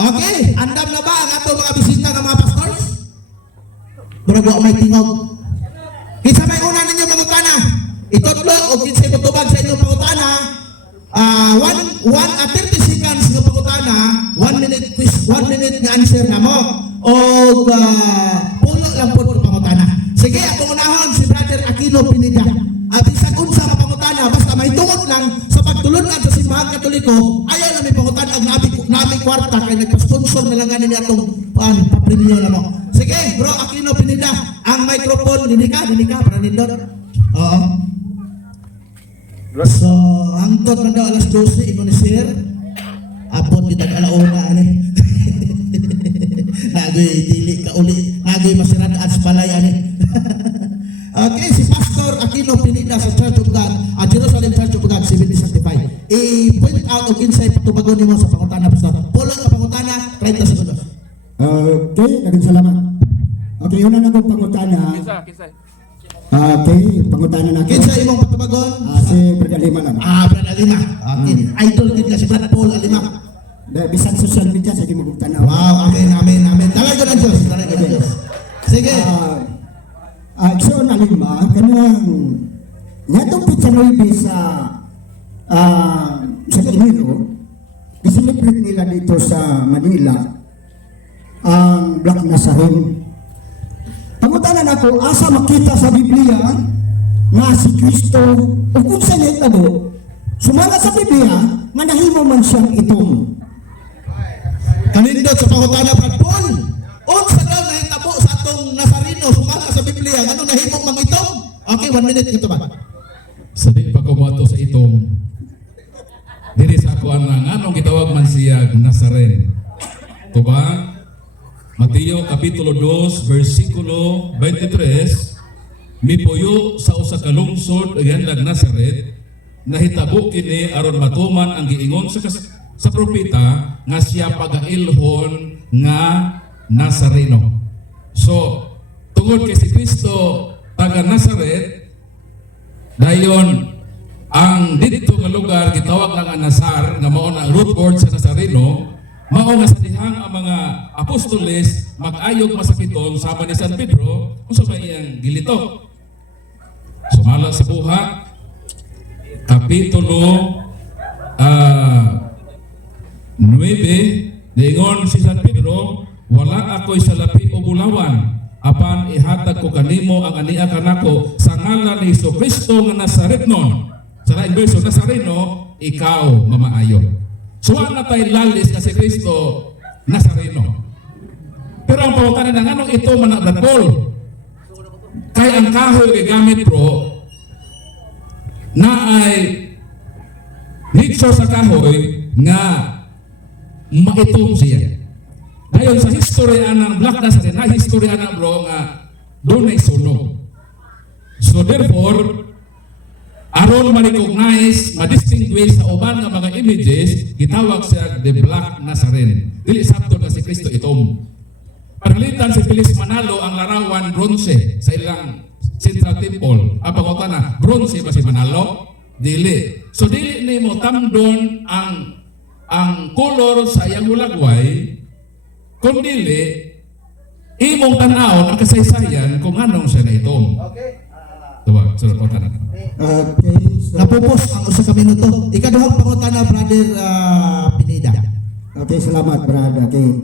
Okay, andam na ba ang ato mga bisita ng mga pastors? Murag wa may tingog. Kinsa may una ninyo mangutana? Itotlo o kinsa mutubag sa inyong pangutana? 30 seconds nga pangutana, 1 minute quiz, 1 minute nga answer na mo. O pulo lang po ng pangutana. Sige, ako unahon si Brother Aquino Pineda. Bisag unsa nga pangutana, basta may tungod lang sa pagtulod na sa simbahan Katoliko, ayaw na may pangutana ang nabi kwarta kay nagpa-sponsor na lang ganin atong pa-premium na mo. Sige, Bro Aquino Pineda, ang microphone dinika para nindot. Oo. So, hangtod na daw alas 12, ikaw ni Sir. Abot kita alauna, ani. Nagoy, dili ka uli. Nagoy, masirad ads palay, ani. Okay, si Pastor Aquino Pineda sa Church of God, at Jerusalem Church of God, 7065. I-point out o kinsay patubagon mo sa pangutana, Pastor. Pulo ka pangutana, 30 segundos. Okay, naging salamat. Okay, yun na akong pangutana. Kisay. Okay, pangutana na ako. Kinsay imong patubagon? Si Brad Alima lang. Brad Alima. Okay. Idol din ka si Brad Paul Alima. Bisan social media sa kimugugtan na. Wow, amen. Dalay ko ng Diyos. Sige. So, Alima, kanang nyatong Pitsanoybe sa Enero, isiniprit nila dito sa Manila ang Black Nazarene. Pangutanan ako, asa makita sa Biblia nga si Kristo o kung sa niya ito, sumala sa Biblia nga nahimo man siyang itong. Kanindot sa pangutana, Brad Paul. Unsa daw nahitabo sa atong Nazareno sumala sa Biblia, ano nahimong mang itong? Okay, 1 minute ito ba? Sa di pa kumato sa itong diri sa kuan nga anong gitawag man siya Nazaren. Tuba Mateo kapitulo 2 versikulo 23, mipuyo sa usa ka lungsod ayan lag Nazaret, nahitabo kini aron matuman ang giingon sa propeta nga siya pagailhon nga Nazareno. So tungod kay si Kristo taga Nazaret, dayon ang dito nga lugar gitawag nga Nazar nga mao na root word sa Nazareno. Mao nga sa dihang ang mga apostoles mag-ayog masakiton sama ni San Pedro unsa ba iyang gilito. Sumala sa buha kapitulo 9, diingon si San Pedro, wala ako'y salapi o bulawan apan ihatag ko kanimo ang ania kanako sa ngalan ni Jesucristo nga Nazaretnon. Sa lain verso, Nazareno, ikaw mamaayo. So na tayo lalis na si Kristo Nazareno. Pero ang pawakanan ng anong ito Brad Paul, kaya ang kahoy gagamit bro na ay higso sa kahoy nga maitong siya. Dayon sa historya ng Black Nazarene, na historya na bro nga doon ay sunog. So therefore, aron ma-recognize, ma-distinguish sa uban nga mga images, gitawag siya the Black Nazarene. Dili sabton nga si Kristo itom. Panalitan si Felix Manalo ang larawan bronze sa ilang Central Temple. Ang pangutana, bronze ba si Manalo? Dili. So dili nimo tamdon ang color sa iyang hulagway, kung dili imong tan-awon ang kasaysayan kung anong siya na itom. Okay. Tuwa, sunod po tanan. Okay, so, Napupos ang usa ka minuto. Ikaduhang pangutana, Brother Pineda. okay, salamat Brad. Okay.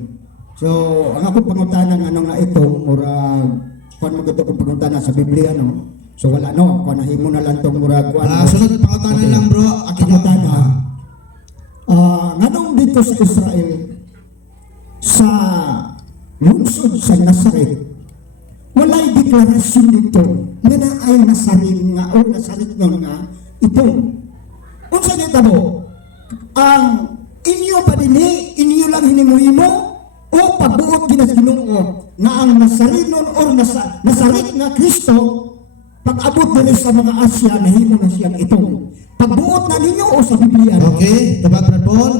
So, ang akong pangutana nga nga ito, murag kung magito kong pangutana sa Biblia, no? So, wala no, kung nahimo na lang itong murag Sunod pangutana Okay. lang, bro. Pangutana. Nganong dito sa Israel, sa lungsod sa Nazaret, walay deklarasyon dito nga na ay Nazaret nga o Nazaret nga ito. Unsa niya mo? Ang inyo pa dinhi, inyo lang hinimuhimo o pagbuot ginas Ginoo na ang Nazarenon o Nazaret nga Kristo pag-abot na sa mga Asya nahimo na siyang ito. Pagbuot na ninyo o sa Biblia? Okay, diba, Brad Paul?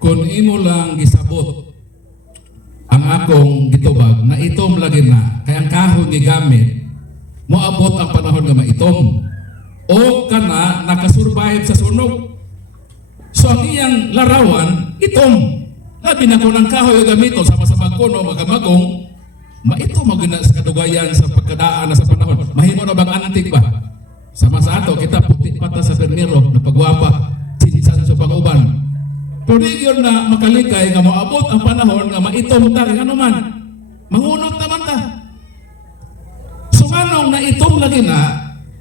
Kung imo lang gisabot ang akong gitubag na itom lagi na kay ang kahoy gigamit moabot ang panahon nga maitom o kana nakasurvive sa sunog. So ang iyang larawan itom. Labi na ko ng kahoy o gamito sama-sama ko no magamagong maito magana sa kadugayan sa pagkadaan na sa panahon. Mahimo na bang antik ba? Sama sa ato kita puti pata sa permiro na pagwapa sinsan sa pag-uban. Pero yun na makalikay nga moabot ang panahon nga maitong ta ano man. Mangunot naman ta. So nganong na itong lagi na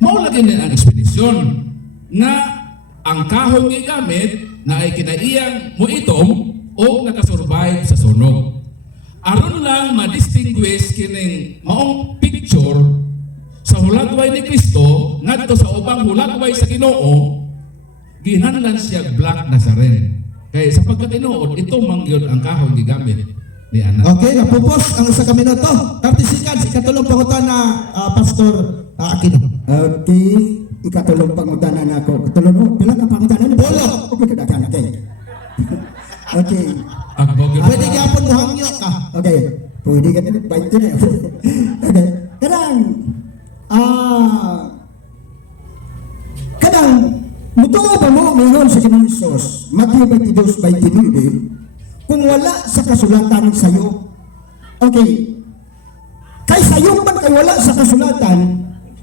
mao lagi na ang ekspedisyon na ang kahoy nga gamit na ay kinaiyang mo itong o nakasurvive sa sunog. Aron lang ma-distinguish kining maong picture sa hulagway ni Kristo ngadto sa ubang hulagway sa Ginoo, ginhanlan siya Black Nazarene. Kay sa pagkatinuod ito mangyod ang kahoy gigamit ni Ana. Okay, napupos ang isa ka minuto. 30 seconds, ikatulong pangutan na Pastor Aquino. Okay, ikatulong pangutanan ako. Katulong mo, pila ka pangutanan? Polo. Okay, kadakan, okay. Okay. Pwede gyapon mo hangyo ka. Okay. Pwede ka din, bait ko na. Okay. Kadang, mutuo ba mo ngayon sa Ginoong Hesus, Matthew 22:29, kung wala sa kasulatan sa'yo, okay, kay sa'yo man kay wala sa kasulatan,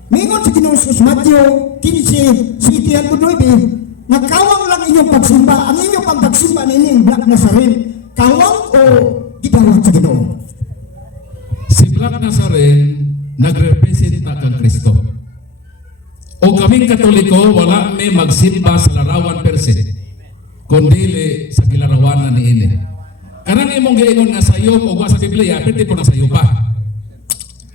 ngayon sa Ginoong Hesus, Matthew 15:7, nakawang lang inyong pagsimba. Ang inyong pagsimba na inyong Black Nazarene, kawang o gidawat sa Ginoo? Si Black Nazarene nagrepresent na kang Kristo. O kaming Katoliko wala may magsimba sa larawan per se, kundi sa gilarawanan ni ini. Kanang imong giingon nga sayop o wa sa Biblia, pwede po na sayo pa.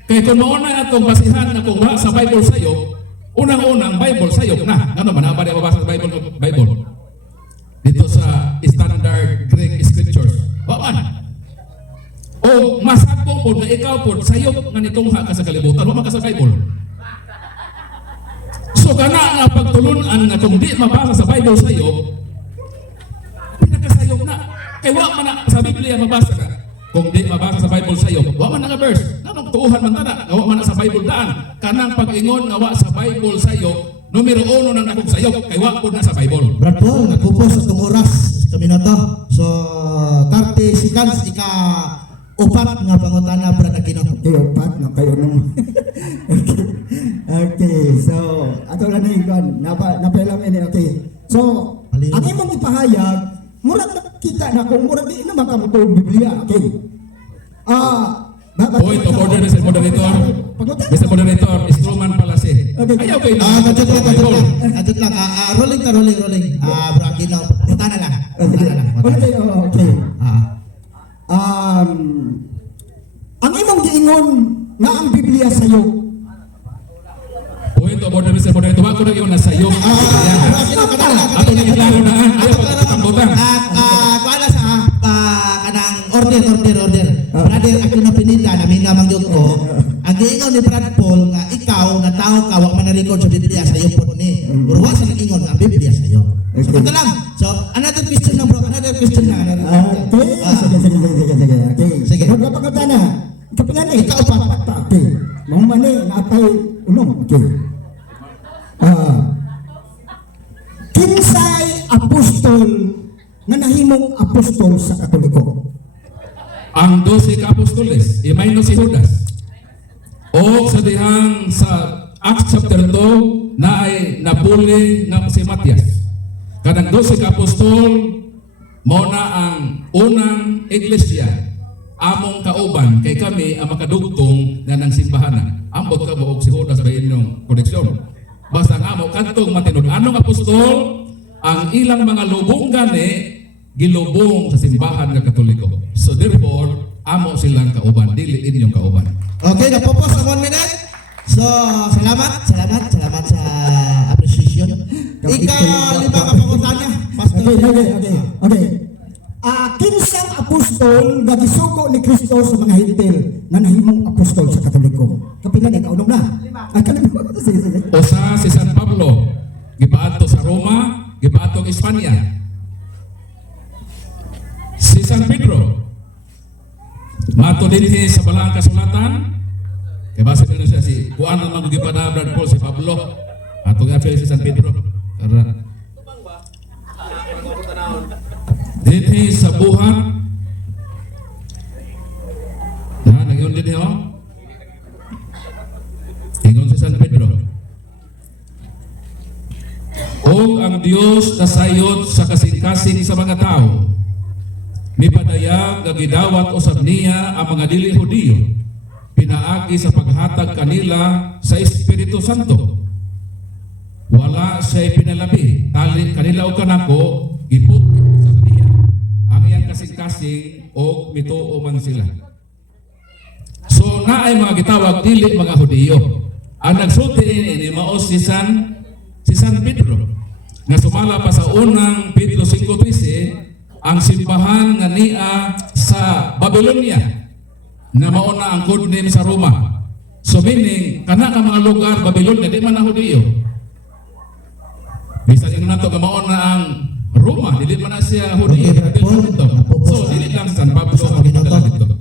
Kaya kung mauna atong basihan na kung wa sa Bible sayop, unang-unang Bible sayop na. Ano man ba mabasa sa Bible? Dito sa Standard Greek Scriptures. Waman. O masagpo po na ikaw po sayop nga nitungha ka sa kalibutan, wa man ka sa Bible. So kana nga pagtulunan nga kung di mabasa sa Bible sayop, pinakasayop na. Kay wa man na sa Biblia mabasa ka. Kung di mabasa sa Bible sayop, wa man na nga verse. Anong tuuhan man tana? Wa man na sa Bible daan. Kanang pag-ingon nga wa sa Bible sayop, numero 1 nang akong sayop kay wa po na sa Bible. Brad Paul, nagpupos sa itong oras sa minuto. So, 30 seconds, upat nga pangutana, Brad Aquino. Okay, upat na kayo nung. Okay, so, ato lang na yung napailang ini, okay. So, ang imong ipahayag, murag nakita na kung murag di naman ka mo Biblia, okay. Point of order, Mr. Moderator. Mr. Moderator, instrument pala si. Okay. Ayaw kayo na. Adjust lang. Rolling. Brad Aquino, pangutana lang. Okay, okay. Ah. Ang imong giingon nga ang Biblia sa'yo. Point of order, Mr. Moderator. Wako na yun na sa'yo. Brad Aquino, kadang lang. Ato na iklaro na. Ayaw pa katambutan. Kuala sa kanang order. Brother Aquino Pineda, namin namang yun ko. Ang giingon ni Brad Paul nga ikaw na tao ka, wak man na-record sa Biblia sa iyo po ni. Urwa sa nag-ingon ang Biblia sa iyo. So, ito lang. So, another question na bro. Another question na. Okay. Sige. Magpapagata na. Kapilan eh. Ikaw pa. Okay. Mga mani, naapay, unong. Okay. Kinsay apostol na nahimong apostol sa Katoliko? Ang 12 ka-apostoles, imay no si Judas. O sa dihang sa Acts chapter 2 na ay napuli nga si Matias. Kanang 12 ka-apostol mo na ang unang iglesia among kauban kay kami ang makadugtong nga ng simbahanan. Ambot ka buok si Judas ba inyong koneksyon? Basta nga mo kantong matinud anong apostol ang ilang mga lubong gani gilubong sa simbahan nga Katoliko. So therefore, amo silang kauban, dili inyong kauban. Okay, napopos ang 1 minute. So, salamat sa appreciation. Ika-5 ka pangutana. Okay. Kinsang apostol nga gisuko ni Kristo sa mga Hintil na nahimong apostol sa Katoliko? Kapila ni kaunong na. Sige. Usa si San Pablo, gipaadto sa Roma, gipaadto sa Espanya. Si San Pedro, mato dinhi sa balang kasulatan, kay base din siya si kuan ang magipada Brad Paul si Pablo, ato gapil si San Pedro. Dinhi sa buhat Dios nasayod sa kasing-kasing sa mga tao. Mipadayag nga gidawat usab niya ang mga dili Hudiyo, pinaagi sa paghatag kanila sa Espiritu Santo. Wala siya pinalabi, tali kanila o kanako, ipupit sa kaniya ang iyang kasing-kasing o mituo man sila. So na ay mga gitawag dili mga Hudiyo. Ang nagsulti ini mao si San Pedro nga sumala pa sa unang Pedro 5:13 ang simbahan nga niya sa Babylonia na mao na ang code name sa Roma. So meaning kana ka mga lugar Babylonia di man na Hudiyo. Bisan yung nato nga mao na ang Roma, dili man na siya Hudiyo. So dili lang sa San Pablo ang pinadala dito.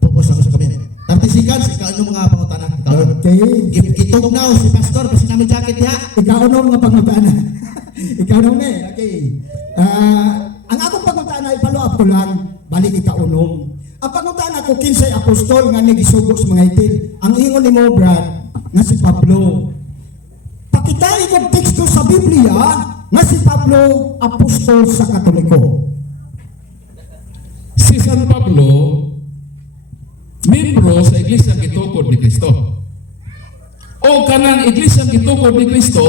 Pupos ako sa kami. 30 seconds, ikaw ano mga pangutana? Okay. Itugnaw si Pastor, kasi namin jacket ya. Ikaw nung nga pangutana. Ikaw nung eh. Okay. Ang akong pangutana, i-follow up ko lang, balik ikaw nung. Ang pangutana ko, kinsay apostol nga nagisugo sa mga itil. Ang ingon ni mo, Brad, nga si Pablo. Pakita ikong teksto sa Biblia nga si Pablo apostol sa Katoliko. Si San Pablo membro sa Iglesia Gitukod ni Kristo. O kanang Iglesia Gitukod ni Kristo,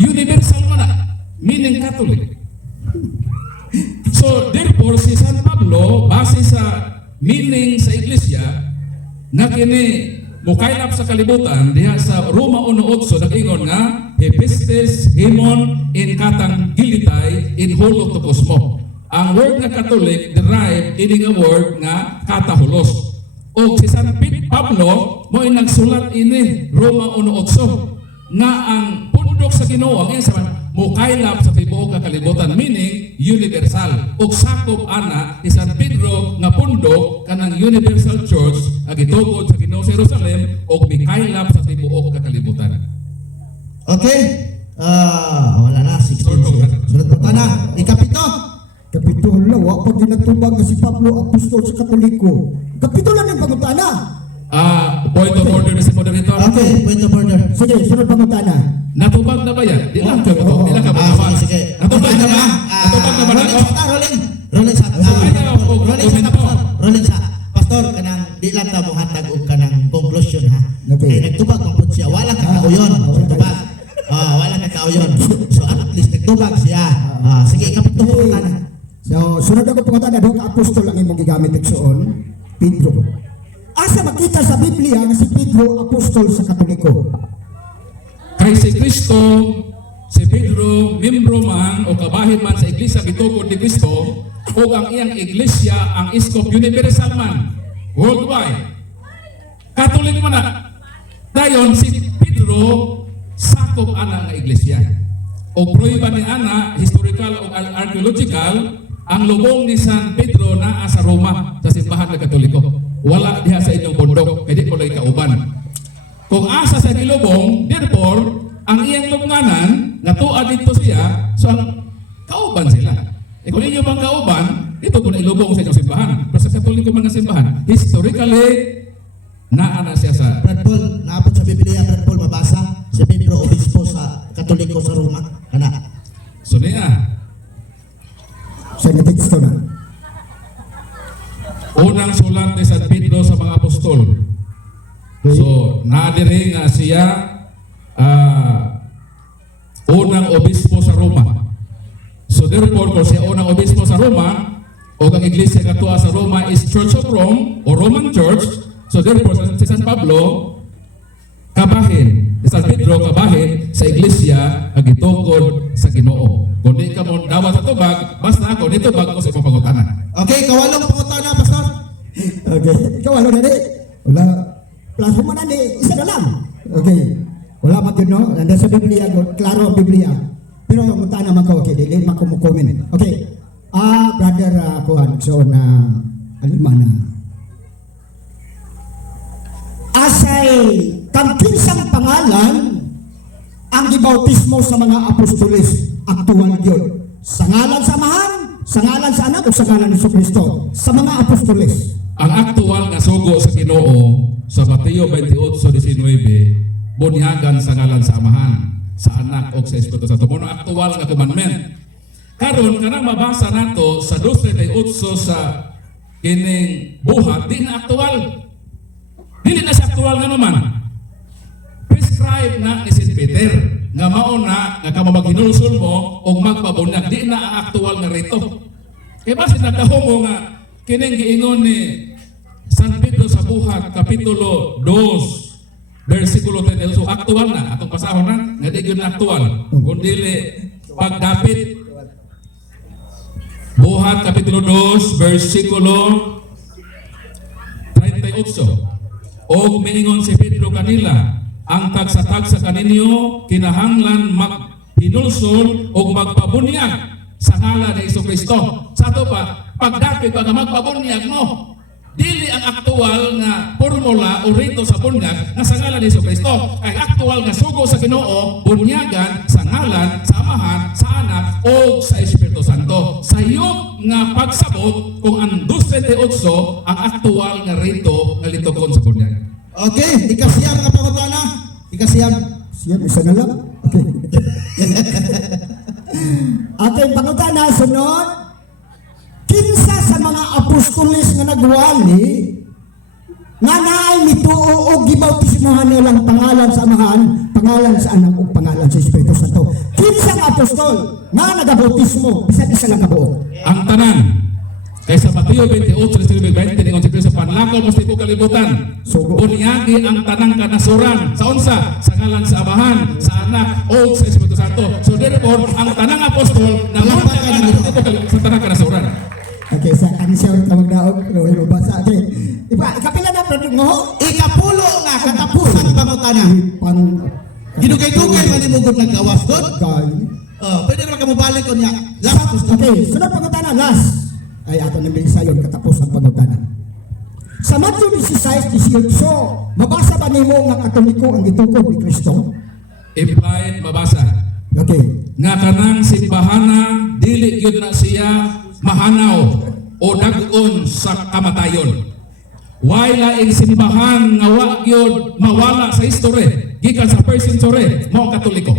universal man na, meaning Catholic. So therefore, si San Pablo, base sa meaning sa Iglesia, na kini mukailap sa kalibutan, diha sa Roma 1:8, nag-ingon nga, Hepestes, Himon, in katang gilitay, in holotokosmo. Ang word nga Catholic derived ini nga word nga katahulos. O si San Pablo mo nagsulat ini Roma 1:8 nga ang pundok sa Ginoo ang isa mo kaylap sa tibuok nga kalibutan, meaning universal. O sakop ana ni San Pedro nga pundok kanang universal church nga gitugod sa Ginoo sa Jerusalem o mikaylap sa tibuok nga kalibutan. Okay? Wala na, 16. Sunod pangutana, ikapito. Kapitulo, wa pag ginatubag nga si Pablo apostol sa Katoliko. Kapitulo ng pangutana. Point of order, Mr. Moderator. Okay, point of order. Sige, sunod pangutana. Natubag na ba yan? Di lang ka ba? Di lang ka ba? Sige. Natubag na ba? Natubag na ba na ako? Rolling sa. Rolling sa. Rolling sa. Pastor, kanang di lang ta mo hatag og kanang conclusion ha. Okay. Kay nagtubag ang pud siya, wala ka kauyon. Tubag. Wala ka kauyon. So at least nagtubag siya. Sige, ikapito pangutana. So, sunod ako pangutana, daw ka-apostol ang imong gigamit igsoon, Pedro. Asa makita sa Biblia nga si Pedro apostol sa Katoliko? Kay si Kristo, si Pedro, membro man o kabahin man sa Iglesia Gitukod ni Kristo, o ang iyang iglesia ang iskop universal man, worldwide. Katolik man na. Dayon si Pedro sakop ana nga iglesia. O pruiba ni ana, historical o archaeological, ang lubong ni San Pedro naa sa Roma sa simbahan ng Katoliko. Wala diha sa inyong bundok, kaya di ko lang kauban. Kung asa sa gilubong, therefore, ang iyang lubnganan, natuwa dito siya, so ang kauban sila. Kung ninyo bang kauban, dito ko na ilubong sa inyong simbahan. Pero sa Katoliko mga simbahan, historically, naa na siya sa... Brad Paul, naabot sa Biblia, Brad Paul, mabasa si Pedro Obispo sa Katoliko sa Roma. Kana. So niya, Sa teksto na. unang sulat ni San Pedro sa mga apostol. So, naadiri nga siya unang obispo sa Roma. So therefore, kung siya unang obispo sa Roma, o ang iglesia katua sa Roma is Church of Rome o Roman Church, so therefore, si San Pablo, kabahin, si San Pedro, kabahin sa iglesia ang gitukod sa Ginoo. Kung di ka mo dawat sa tubag, basta ako, dito bag ko sa ipang pangutanan. Okay, kawalong pangutana, Pastor. Okay. Ikaw ano na di? Wala. Plaso mo na di. Isa na lang. Okay. Wala ba yun, no? Nandun sa Biblia, klaro ang Biblia. Pero munta naman ko, okay, dili makumukomen. Okay. Brother, kuhan, so na, alimana. Asay, kampinsang pangalan, ang gibautismo sa mga apostoles, aktual yun. Sa ngalan sa Amahan, sa ngalan sa Anak, o sa ngalan ni Kristo, sa mga apostoles. Ang aktual nga sugo sa Ginoo sa Mateo 28:19, bunyagan sa ngalan sa Amahan. sa Anak o sa Espiritu Santo. Kuno aktual nga commandment. Karon kanang mabasa nato sa 2:38 sa kining buhat, di na aktual. Dili na siya aktual nga naman. Prescribe na ni St. Peter nga mauna nga kamo maghinulsol mo o magpabunyag, di na ang aktual nga rito. Kaya ba sinakahumo nga kining giingon ni San Pedro sa buhat, Kapitulo 2, versikulo 32. So aktual na, atong pasahon na, nga di yun na aktual. Kundili pagdapit. Buhat, Kapitulo 2, versikulo 38. O mingingon si Pedro kanila, ang tagsa-tagsa kaninyo kinahanglan maghinulsol o magpabunyag sa ngalan ni Jesucristo. Sa ato pa, pagdapit pag magpabunyag mo, dili ang aktual nga formula o rito sa bunyag na sa ngalan ni Jesucristo. Ay aktual nga sugo sa Ginoo, bunyagan sa ngalan, sa Amahan, sa Anak o sa Espiritu Santo. Sayop nga pagsabot kung ang 2:38 ang aktual nga rito nga litukon sa bunyag. Okay, ikasiyam nga pangutana. Ikasiyam. Siya, isa na lang. Okay. Ating pangutana, sunod. Kinsa sa mga apostoles nga nagwali nga naay mituo o gibautismohan nilang pangalan sa Amahan, pangalan sa Anak ug pangalan sa Espiritu Santo. Kinsa nga apostol nga nagabautismo bisan isa lang kabuo? Ang tanan. Kaysa Mateo 28:20 ningon si Kristo, panlakaw mas di ko kalibutan. Sugo. Bunyagi ang tanang kanasuran. Sa unsa? Sa ngalan sa Amahan, sa Anak o sa Espiritu Santo. So therefore, ang tanang apostol na sa tanang kanasuran. Okay, sa kanisya ulit tawag na pero ibabasa. Okay. Iba, ikapila na pero ngo. Ikapulo nga katapusan ng pangutana. Pang Ginugay-dugay manimugod ng gawas doon. Pwede naman kamubalik ko niya. Last. Okay, sunod pangutana, last. Ay ato nang bilisayon katapos ang pangutana. Sa Matthew 16:18, mabasa ba nimo nga katoliko ang gitukod ni Kristo? Implied mabasa. Okay. Nga kanang simbahana dili gyud na siya mahanaw o dagon sa kamatayon. Wala ing simbahan nga wa gyud mawala sa history gikan sa first century mao ang Katoliko.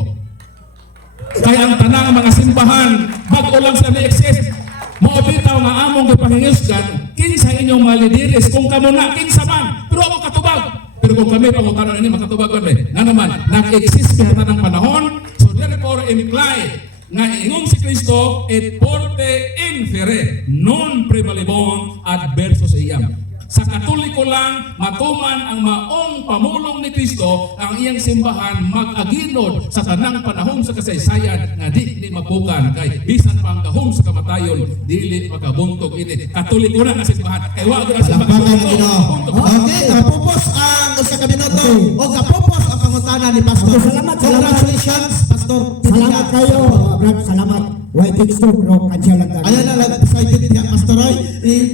Kaya ang tanang mga simbahan bag-o lang sa ni-exist. Mao bitaw nga among gipahingisgan kinsa inyong mga lideres kung kamo na kinsa man pero ako katubag. Pero kung kami pangutanon ini makatubag kami. Nga naman nag-exist kaya ng panahon, so therefore implied nga ingon si Kristo et porte infere non prevalibong adversus iam. Sa Katoliko lang matuman ang maong pamulong ni Kristo ang iyang simbahan mag-aginod sa tanang panahon sa kasaysayan nga di ni mabukan kay bisan pa ang gahom sa kamatayon dili makabuntog ini. Katoliko na nga simbahan kay wa gyud sa Palakpakan ang Ginoo. Okay, kapupos ang usa ka minuto o kapupos ang pangutana ni Pastor. Okay, salamat. Congratulations, Pastor. Salamat kayo, Brad. Salamat. White X2 bro, kansya lang tayo. Ayan na lang, excited niya, Pastor Roy.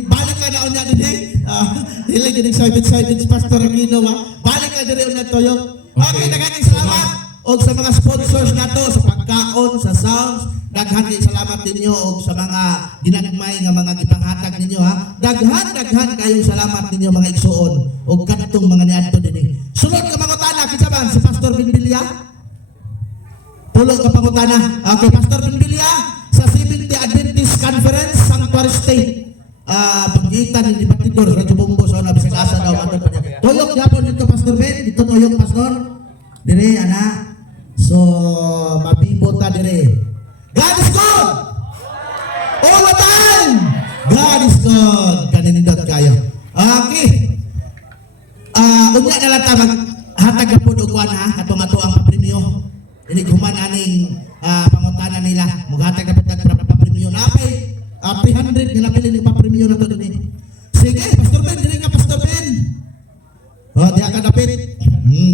Balik ka na unya din eh. Dili din excited si Pastor Aquino ha. Balik ka din unya toyo. Okay, daghang salamat. O sa mga sponsors nato sa pagkaon, sa sounds, daghan salamat ninyo o sa mga ginagmay nga mga gipanghatag ninyo ha. Daghan kayong salamat ninyo mga igsuon o kadtong mga niadto dinhi. Sunod ka mangutana kinsa man si Pastor Binbilya? Pulo ka pangutana. Okay, Pastor Binbilya sa 70 Adventist Conference Sanctuary State. Pagkitan ni Batidor Radyo Bombo sa una bisag asa daw ato pa niya. Toyok gyapon dito Pastor Ben, dito toyok Pastor. Dire ana. So mabibo ta dire. God is good. All the time. God is good. Kaninindot kayo. Okay. Unya na lang ta hatag na po og ha katong ato ang papremyo. Dili human aning pangutana nila. Maghatag na po papremyo na pay 300 nga napili ni papremyo na to dinhi. Sige, Pastor Ben, dili nga Pastor Ben. Diha ka dapit.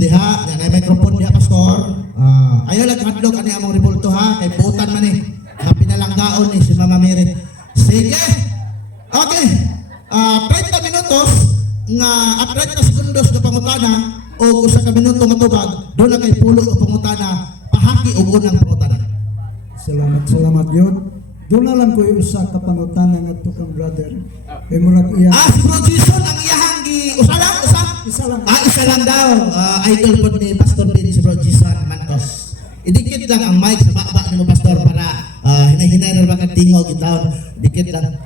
Diha, na microphone diha Pastor. Ayaw lang hadlok ani among revolto ha, kay butan man ni. Pinalanggaon ni si Mama Mary. Sige. Okay. 30 minutos nga at 30 segundos na pangutana o usa ka minuto nga tubag, do na kay pulo ka pangutana, pahaki og unang pangutana. Salamat yun. Doon na lang ko yung usa ka pangutana nga to kang brother. Kay murag iya. Si Bro Jason ang iyahang usa lang. Isa lang. Isa lang daw. Idol po ni Pastor Ben si Bro Jason Mantos. Hindi dikit lang ang mic sa baba ni mo pastor para hinay-hinay na ba tingog itaon. Dikit lang.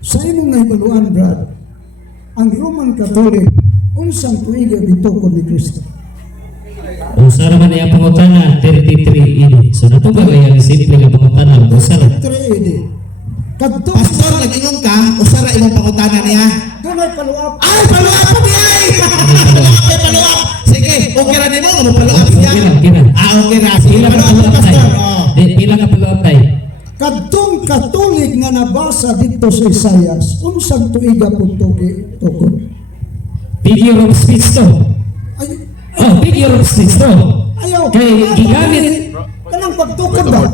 Sa imong nahibaluan, Brad, ang Roman Catholic, unsang tuiga dito ko ni Kristo. Usa naman ang pangutana 33 ini. So natubag ay ang simple nga pangutana usa ra. 3 AD. Kadto, Pastor, nag-ingon ka, usara imong pangutana niya. doon ay paluap. Ay, paluap pa niya! Ay, paluap! Sige, okay ra nimo nga paluap siya. Kira. Okay ra. Sige, Pila ka paluap pag-up pastor. tay. Oh. Pila ka pag-up tay. Kadtong Katolik nga nabasa dito sa Isaias, unsang tuiga po tukod. Figure of speech to. Ay, Oh, figure of speech to. ayaw. Kay gigamit Kanang pagtukod ba?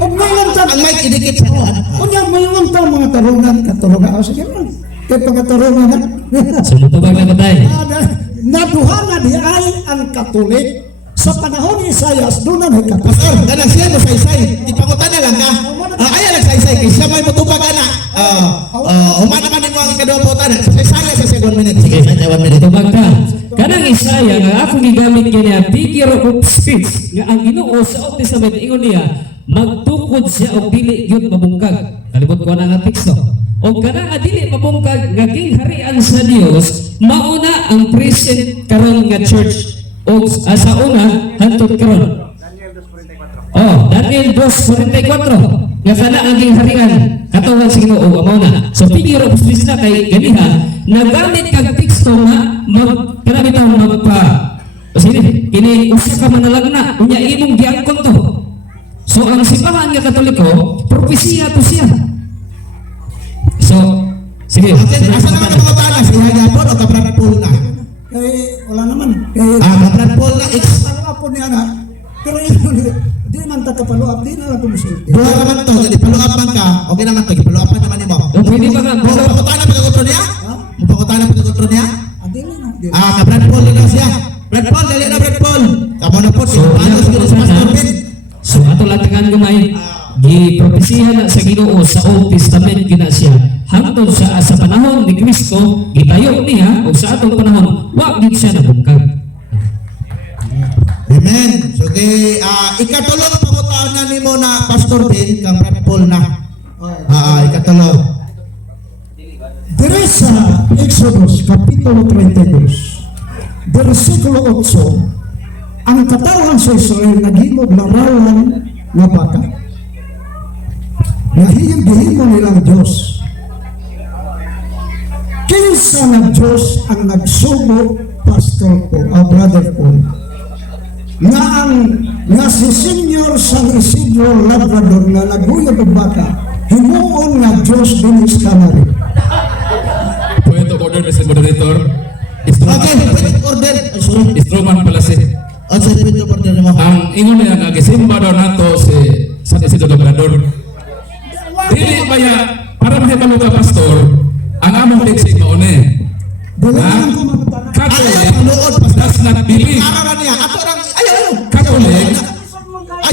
Huwag mo lang ta. Ang mic idikit sa kuan. Kunya mo lang ta mga tarungan, katurungan. O sige man. Kaya pagkaturungan na. So natubag na ko tay. Naduha na di ay ang Katolik sa panahon ni Isaias, doon na may Katolik. Pastor, ganang siya mo saysay. Ipangutana lang ka. Ay, nagsaysay. Kaya siya may matubag ka na. Umana man din mo ang ikaduha po tanan. Saysay sa 1 minute. Sige, saysay 1 minute. Natubag ka. Kanang Isaya nga akong gigamit kaniya figure of speech nga ang Ginoo sa Old Testament ingon niya magtukod siya og dili gyud mabungkag. Kalibot ko na nga teksto. O kana nga dili mabungkag nga gingharian sa Dios mauna ang present karon nga church o sa una hangtod karon. Oh, Daniel 2:44. Nga kana ang gingharian katawan sa Ginoo amo na. So figure of speech na kay ganiha nagamit kag teksto nga kanami tayo magpa sige ini usa ka manalagna unya imong giangkon to. So ang simbahan nga Katoliko propesiya to siya. So sige. Okay, asa naman ang pangutana? Si Hagapon o Kabrad Paul na? Kaya wala naman. Kaya Kabrad Paul na. paluap po niya na. Pero yun, di man taga-paluap, di na lang kumusulti. Duha naman to. Jadi paluap man ka. Okay naman to. Paluapan naman ni mo. O pwede ba nga Pangutana pagkakotro niya? Pangutana pagkakotro niya? Di na. Kabrad Paul na daw siya. Brad Paul, dali na Brad Paul. Kamo na po. So, Paano siguro sa Pastor Ben? So ato latangan gamay gipropesihan na sa Ginoo sa Old Testament kina siya hangtod sa panahon ni Kristo gitayo niya o sa atong panahon wa gid siya nabungkag. Amen. So, okay. Ikatulong pangutana ni mo na Pastor Ben kang Brad Paul na. Ikatulong. Dire sa Exodus, Kapitulo 32, versikulo 8, ang katawan sa Israel nagimog larawan nga baka. Gihimo nilang Diyos. Kinsa na Diyos ang nagsugo, Pastor po, Brother Paul, nga si Senior San Isidro Labrador nga naguyod og baka, himuon nga Diyos binis kanari. Point of order, Mr. Moderator. Okay, pwede order. Sorry. Istroman pala si Sorry, pwede order mo. ang ingon niya nga gisimba daw nato si San Isidro Labrador. Dili ba ya para mahibalo ka pastor ang among text mao ni. Dalayan ko mga Catholic does not believe. Araran niya. Ato lang. Ayaw. Catholic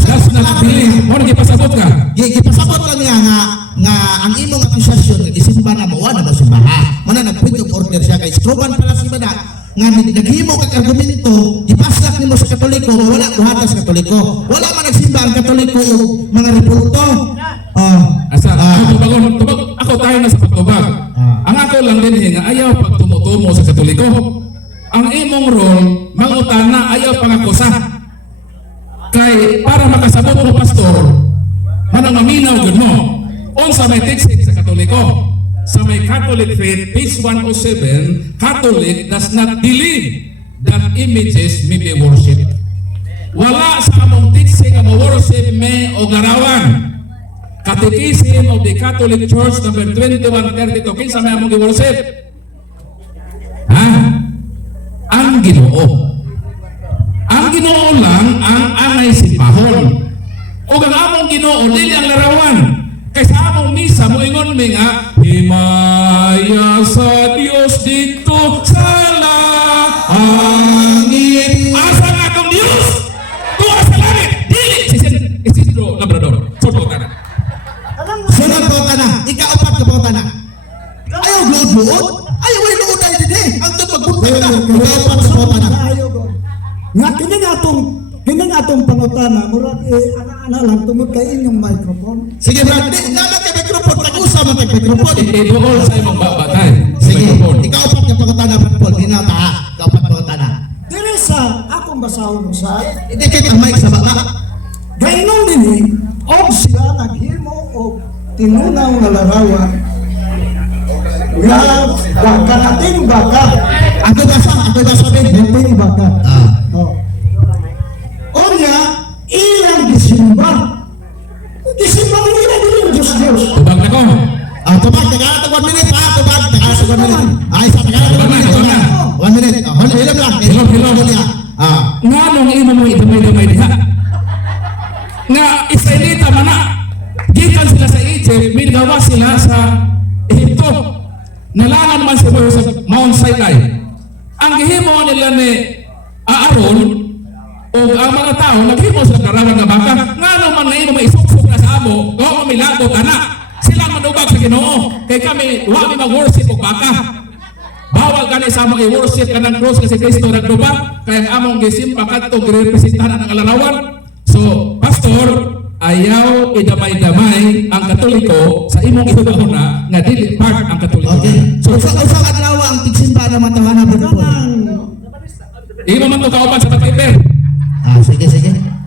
does not believe. Mo gipasabot ka. Gipasabot lang niya nga ang imong akusasyon nga gisimba na mo wala ba simbaha. Mana nag-point of order siya kay Stroban pala si Bada nga naghimo kag argumento ipasak nimo sa Katoliko wala buhata sa Katoliko. Wala man nagsimba ang Katoliko og mga repulto. Asa tubag ako tayo na sa pagtubag. Ang ako lang din nga ayaw pagtumutumo sa Katoliko. Ang imong role mangutana ayaw pangakusa. Kay para makasabot mo pastor, manang maminaw gud mo. Unsa may text sa Katoliko? Sa may Catholic faith, page 107, Catholic does not believe that images may be worshipped. Wala sa among teaching nga ma-worship may o garawan. Catechism of the Catholic Church number 2132. Kinsa may among i-worship? Ha? Ang Ginoo. Ang Ginoo lang ang angay sipahon. O ang among Ginoo dili ang larawan. Kaysa among misa mo ingon mi nga himaya sa Dios dito sa langit. Asa nga atong Dios? Tuwa sa langit. Dili si Isidro Labrador. Soto ka na. Sunod po ka na. Ikaapat ka po ka na. Ayaw luod-luod. Ayaw ay luod tayo din eh. Ang ito magbunta ka. Ikaapat sa po ka na. Nga kini nga itong Kining atong pangutana, murag ana lang tungod kay inyong microphone. Sige, Brad. Di naman kay mikrofon. Nag-usa man kay mikrofon. Idool sa imong batay. Sige, Microphone. ikaw pa yung pangutana, Brad Paul. Hinata ha. Ikaw pa pangutana. Diri sa akong basahon sa Hindi kayo ang mic sa baba. gaynon dinhi og sila naghimo og tinunaw nga larawan nga kanating baka, Ako ba sabi? nating baka. Ah. Oh. Onya, ilang gisimba. Gisimba ko nila din yung Diyos. Tubag na ko. Tubag, taga-atag 1 minute ha. Tubag, taga-atag 1 minute. Isa, taga-atag 1 minute. Tubag na. 1 minute. Hilom lang. Hilom. Ah. Nga nung imo mo idamay-damay diha. Nga Israelita man na. Gikan sila sa Egypt, may gawa sila sa Ehipto. Nalangan man sa Mount Sinai. Ang gihimo nila ni Aaron o ang mga tao naghimo sa karawan nga baka. Nga naman na imo maisuksok na sa amo, o milago ka na. Sila manubag sa Ginoo. Kay kami, huwag mag-worship og baka. Bawal ka na sa among i-worship ka ng cross kasi Kristo nagdubag. Kaya ang among gisimba kadto girepresentahan ang alarawan. So, pastor, ayaw idamay-damay ang Katoliko sa imong ihuna nga dili part ang Katoliko. Okay. So, usa kadlaw ang tigsimba na matawana, Brad Paul. Imo man to kauban sa paper. Sige.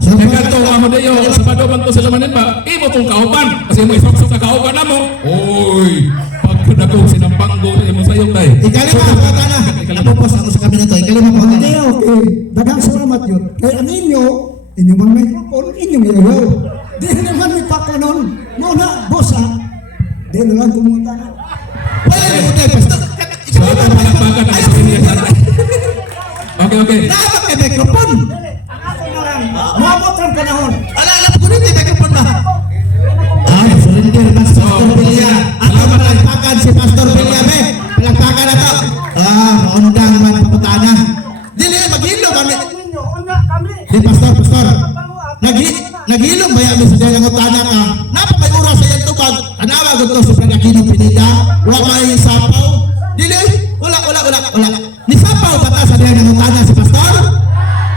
So, Kaya kadto amo dayo Sabado man to sa lamanin ba? Imo tong kauban kasi mo isok ka kauban namo. Oy, pagkadagog sinampanggo imo sayo tay. ikalima ang pangutana. Napupos ako sa kami na to. Ikalima ang pangutana. Okay, okay. Daghang salamat yun. Kaya ang inyo mang microphone, inyong yayaw. Di naman may pakanon. Muna, boss ha. Di na lang kumunta na. Wala na mo tayo, pastor. So ito palakpakan ang isa niya sa Okay. Dapat kay mikrofon. Ang ako na lang, maabot ang panahon. Wala na po rin, mikrofon ba? Surrender, Pastor Belia. Ako palagpakan si Pastor Belia, be. Palagpakan na to. Maundang man pangutana. Dili, maghilom kami. Di, Pastor. Naghilom ba yamin sa diyan ang utana ka? Napakay oras sa iyang tubag. Anawag ito sa Pranakino Pinida. Huwag may sapaw. Dili, wala. Nisapaw ba ta sa diyan ang utana si Pastor?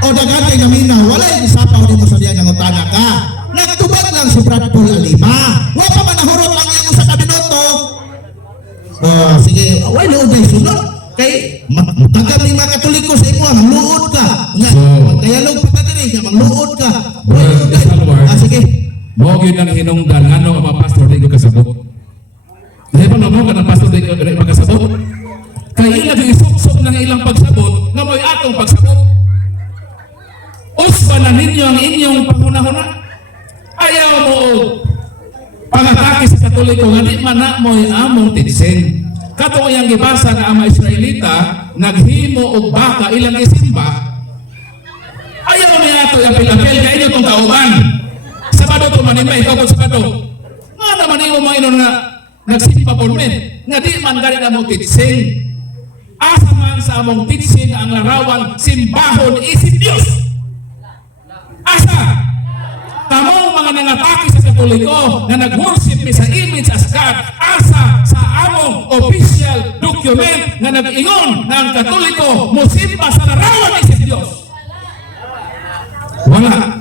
O dagantay gamina, wala yung nisapaw din mo sa diyan ang utana ka. Nagtubag lang si Brad Paul Alima. Huwag pa man nahurot lang yung sa kabinoto. Sige, wala luod na isunod. Kay, matagam ni mga Katoliko sa imo, mangluod ka. Dialog pa ka din, mangluod ka. Sige. Mo gyud ang hinungdan ngano ang mga pastor di ko kasabot. Dili ba mo ka ng pastor di ko makasabot? Kay ila isuksok ng ilang pagsabot nga mo'y atong pagsabot. Usba na ninyo ang inyong panghuna-huna. Ayaw mo pangatake sa Katoliko nga di man na mo'y among tidsen. Katong iyang gibasa na ang mga Israelita naghimo og baka ilang isimba. Ayaw niya ito yung apel-apel kaya inyo itong kauban. Sabado ito manimay, ikaw kung sabado. Nga naman yung mga ino na nagsimpa po men. Nga di man gani na mong titsing. Asa man sa among titsing ang larawan simbahon isip Diyos. Asa? Kamong mga nangatake sa Katoliko na nag-worship mi sa image as God. Asa sa among official document na nag-ingon na ang Katoliko musimba sa larawan isip Diyos. Wala.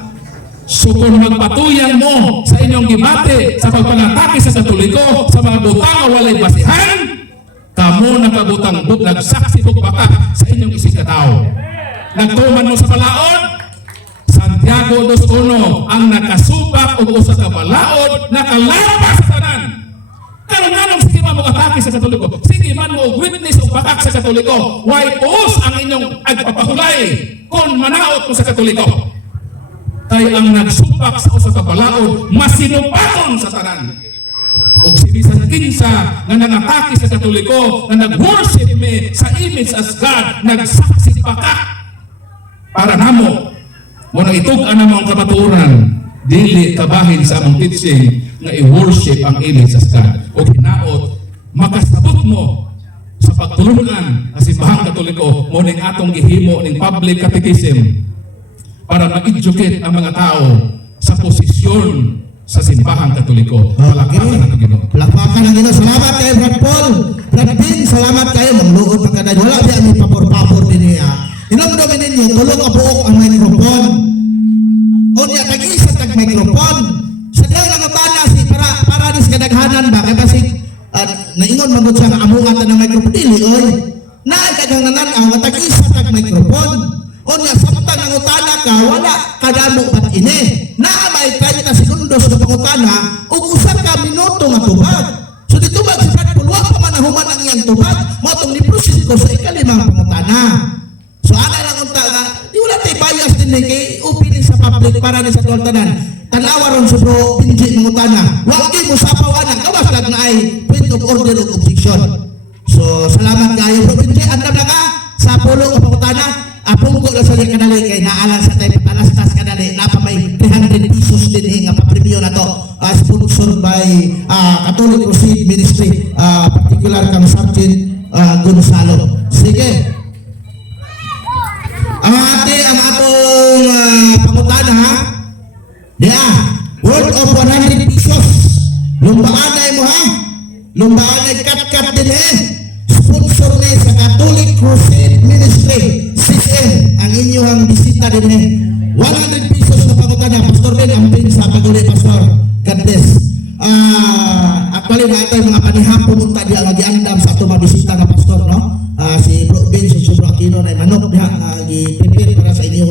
So kung magpatuyan mo sa inyong gibate sa pagpanatake sa Katoliko sa mga butang walay basihan, kamo nakabutang nagsaksi baka sa inyong isig katao. Nagtuman mo sa balaod, Santiago 2:1 ang nakasupak o usa ka balaod nakalapas sa tanan. Karon nanong sige man mo atake sa Katoliko, sige man mo witness o bakak sa Katoliko, why puos ang inyong agpapahulay kung manaot mo sa Katoliko. Kay ang nagsupak sa usa ka balaod masinupakon sa tanan. Ug si bisan kinsa nga nangatake sa Katoliko nga nag-worship me sa image as God, nagsaksi pa ka para namo mo na itug-an ang mga kamatuoran dili kabahin sa among teaching nga i-worship ang image as God. O hinaot makasabot mo sa pagtulunan sa simbahang Katoliko mo ning atong gihimo ning public catechism para ma-educate ang mga tao sa posisyon sa simbahang Katoliko. Palakpakan nato Ginoo. Palakpakan ang Ginoo. Salamat kayo, Brad Paul. Brad Pin, salamat kayo. Magluod pagkaday. Wala biya may papor-papor din niya. Inomdomin ninyo, tulong ka buok ang microphone. microphone dili oy. Naay kagang nananaw nga tag-isa tag microphone. Unya samtang nangutana ka wala kadamo pat ini. Naa may 30 segundos na pangutana ug usa ka minuto nga tubag. So dito ba si Brad Paul wa pa man nahuman ang iyang tubag, mao tong ni-proceed ko sa ikalimang pangutana. So ana lang unta nga di wala tay bias din kay open sa public para ni sa tanan. Tanawa ron sa bro pinji mangutana. Wa gyud mo sapaw ana kawas lag na ay point of order of objection. So salamat kayo bro pinji andam na ka sa pulo nga pangutana. Apong ko lang sa kanali kay naalan sa tayo palastas kanali na pa may 300 pesos din nga papremyo na to sponsored by Catholic Crusade Ministry particular kang Sergeant Gonzalo. Sige. Ang atong pangutana ha. Dia, worth of 100 pesos. Lumbaan ay mo ha. Lumbaan ay kat-kat din sponsor ni sa Catholic Crusade Ministry CCM ang inyong bisita din 100 pesos na pangutana. Pastor Ben, amping sa paguli, Pastor. God bless. Actually, natin mga panihapon punta di ang mag-iandam sa itong mabisita nga Pastor, no? Si Bro Ben, si Bro Aquino, na manok diha, i-prepare para sa inyo,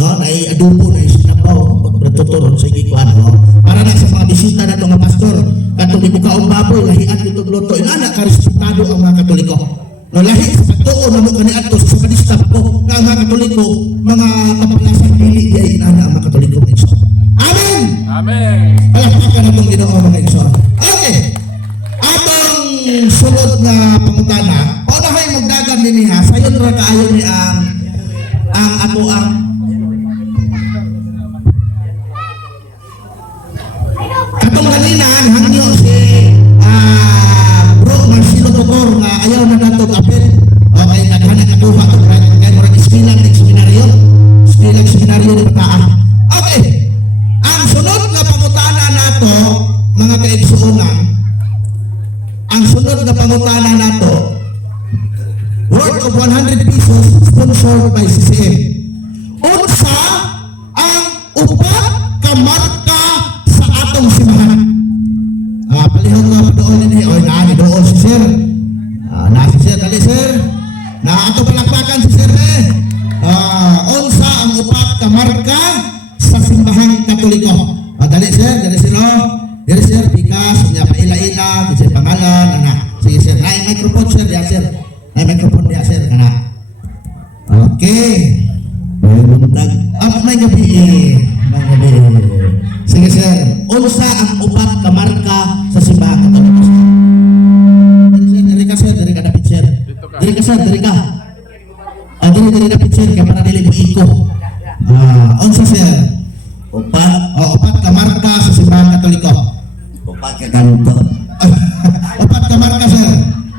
no? Na i-adobo, na i-sinapaw, magtuturon sa ikikuan, no? Para na sa mga bisita na itong Pastor, katong ibukaong baboy, lahian itong luto, inanak ka respetado ang mga Katoliko. No, lahi sa pagtuon na mo kani adto sa kadista ko nga ang mga Katoliko mga kapalasan dili di ana ang mga Katoliko ng Igsoon. Amen. Amen. Palakpakan natong Ginoo mga Igsoon. Okay. Atong sulod na pangutana, unahay magdagan dinhi ha. Sayon ra kaayo ni ang ato ang katong kanina hangyo si Bro Marcelo Tutor nga ayaw na nato kapit. Okay, naghanap na duha to kay murag ispilang ng seminaryo. Ispilang seminaryo ni Bataan. Okay. Ang sunod nga pangutana nato mga kaigsuonan. Ang sunod nga pangutana nato worth of 100 pesos sponsored by CCM. Unsa ang upat ka marka sa atong simbahan? Palihog nga doon ni oy na doon si Sir. Na si Sir dali Sir. Na ato palakpakan si Sir unsa ang upat ka marka sa simbahang Katoliko? Dali Sir, dali Sir. Dali Sir, bikas nya paila-ila kasi pangalan ana. Sige Sir, ay microphone Sir dia Sir. Ay microphone dia Sir kana. Okay. May gabi. May gabi. Sige Sir, unsa ang upat ka marka sa simbahang Katoliko? Diri ka Sir, diri ka dapat Sir. Diri ka Sir, diri ka. Diri dapat Sir kay para dili mo iko. Unsa Sir? Upat ka marka sa simbahang Katoliko. Upat ka kanto. Upat ka marka Sir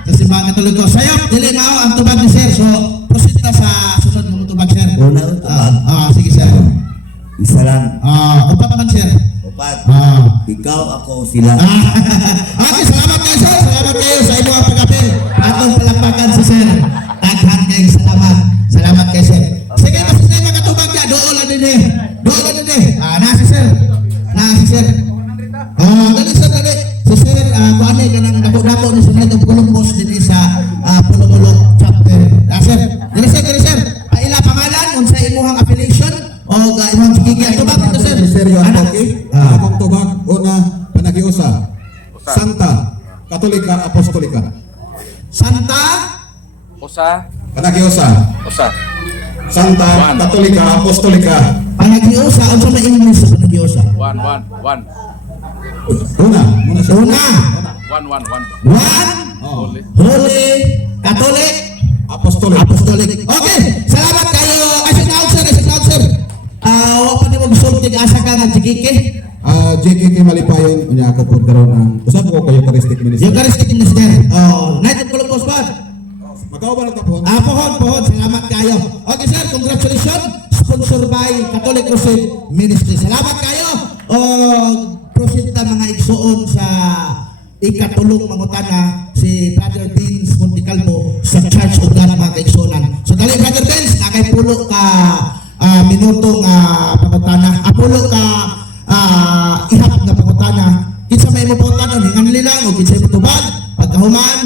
sa simbahang Katoliko. Sayop dili mao ang tubag ni Sir. So proceed ta sa sunod mo tubag Sir. Una tubag. Sige Sir. Isa lang. Upat man Sir. Upat. Ikaw ako sila. Okay, salamat kayo Sir. Salamat kayo sa inyong pag-apel. Atong palakpakan si Sir. Daghan kayo salamat. Salamat kayo Sir. Sige, basta sa mga tubag niya. Doon lang din Doon lang din nasi Sir. Nasi Sir. Dali Sir, dali. Si Sir, kuhan ka ng dako-dako ni Sir Neto Columbus din sa Pulo-Pulo chapter. Sir, dali Sir, dali Sir. Paila pangalan, unsa imuhang affiliation o imong gigya tubag ito Sir. Ministeryo Ana. Antoki, akong tubag, una, Panagiusa, Santa, Katolika, Apostolika. Santa Usa. Panagiusa, Usa. Santa, One. Katolika, Apostolika. Panagiosa, unsa may English sa Panagiosa? One. Una, muna siya. Una, One. one, Oh. Holy, Catholic, Apostolic. Apostolic. Okay, salamat kayo. As a counselor. Wa pa ni mo gusto asa ka nga jikike. JKK Malipayon, unya ako po karon ang usap ko kayo Eucharistic Ministry. Eucharistic minister. United Columbus Band. Magawa ba na tapon? Pohon. Salamat kayo. Okay sir, congratulations. Sponsored by Catholic Crusade Ministry. Salamat kayo. Proceed ta mga igsuon sa ikatulong mangutana si Brother Vince Monticalvo sa Church of God mga kaigsuonan. So dali Brother Vince, nakay pulo ka minutong pangutana. Pulo ka ihap na pangutana. Kinsa may mo pangutana, hingan nila o kinsa mo tubag, pagkahuman,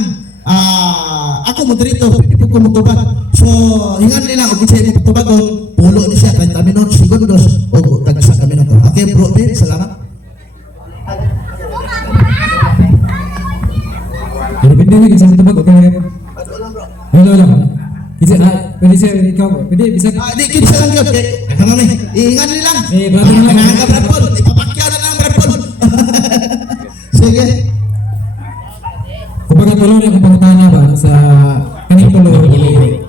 ako moderator, pwede po ko magtubag. So, hingan nila, o kisay mo pagtubagon, pulo ni siya, 30 minutos, segundos, o tagsa ka minuto. Okay, bro, Ben, salamat. Pero pwede na isa sa tubag, okay? Hello lang. Isa, pwede siya, ikaw, pwede, bisa. Di, kinsa lang yun, kay, ano na, hingan nila. Eh, brother na lang. Kailangan ka, Brad Paul, ipapakyaw na lang, Brad Paul. Sige. Kumbaga tuloy na kung pangutana ba sa kaning tulo.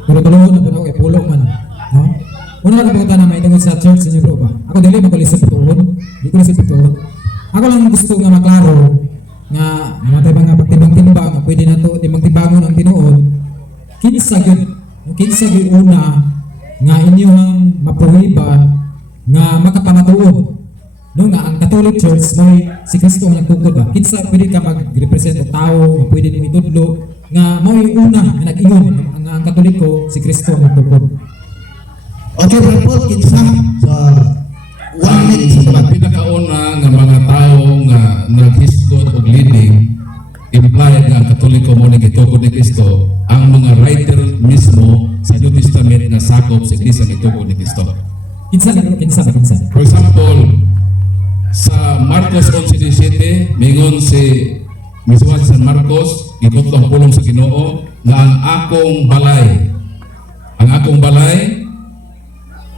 Pero tulo na po okay, pulo man. No? Una na pangutana may tungkol sa church sa inyo bro ba? Ako dili mo kalis sa pituon. Di ko na sa pituon. Ako lang gusto nga maklaro nga namatay ba nga pagtimbang-timbang nga pwede na to timbang-timbangon ang tinuod. Kinsa gyud una nga inyong mapuhi ba nga makapamatuod. No nga ang Catholic Church may si Kristo ang nagtukod ba? Kinsa pwede ka mag-represent o tao nga pwede din itudlo nga mao yung una nga nag-ingon ang Katoliko si Kristo ang nagtukod. Okay, Brad Paul, kinsa sa 1 minute sa Ang pinakauna nga mga tao nga naghisgot og leading implied nga ang Katoliko mo nagituko ni Kristo ang mga writer mismo sa New Testament nga sakop sa Iglesia nagituko ni Kristo. Kinsa. For example, sa Marcos 11:17 mingon si Misuan San Marcos gikot ang pulong sa Ginoo nga ang akong balay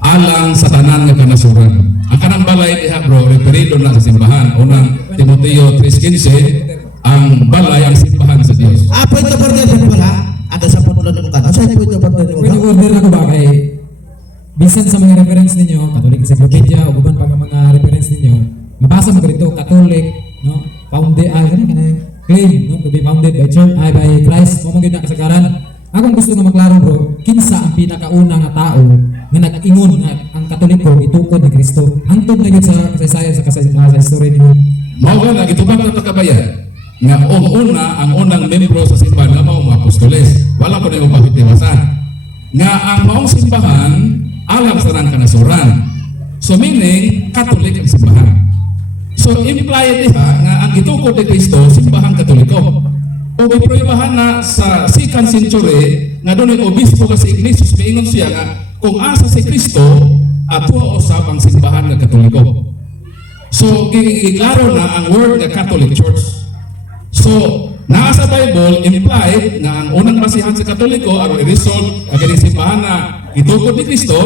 alang sa tanan nga kanasuran. Ang kanang balay diha bro referido na sa simbahan. Unang Timoteo 3:15 ang balay ang simbahan sa Dios. point of order din pala. Ada sa patuloy ng kan. Sa point of order Pwede mo. order ako ba kay bisan sa mga reference ninyo, Catholic Encyclopedia o guban pa nga mga reference ninyo, mabasa mo dito Catholic, no? Founded claim, no, to be founded by church, by Christ, mo gyud na kasagaran. Akong gusto nga maklaro bro, kinsa ang pinakauna nga tao nga nag-ingon nga ang Katoliko itukod ni Kristo. Hangtod na gyud sa kasaysayan sa history ninyo. Mao nga gitubag na kabayan nga ang unang membro sa simbahan nga mao mga apostoles. Wala ko na yung pagtitiwasan. Nga ang maong simbahan alam sa nang kanasuran. So meaning Catholic ang simbahan. So implied diha nga ang gitukod ni Kristo simbahan Katoliko. O giproyebahan na sa 2nd century nga doon yung obispo ka si Ignatius maingon siya nga kung asa si Kristo ato usab ang simbahan nga Katoliko. So giklaro na ang word nga Catholic Church. So naa sa Bible implied nga ang unang basihan sa Katoliko aron i-resolve ang kining simbahan na gitukod ni Kristo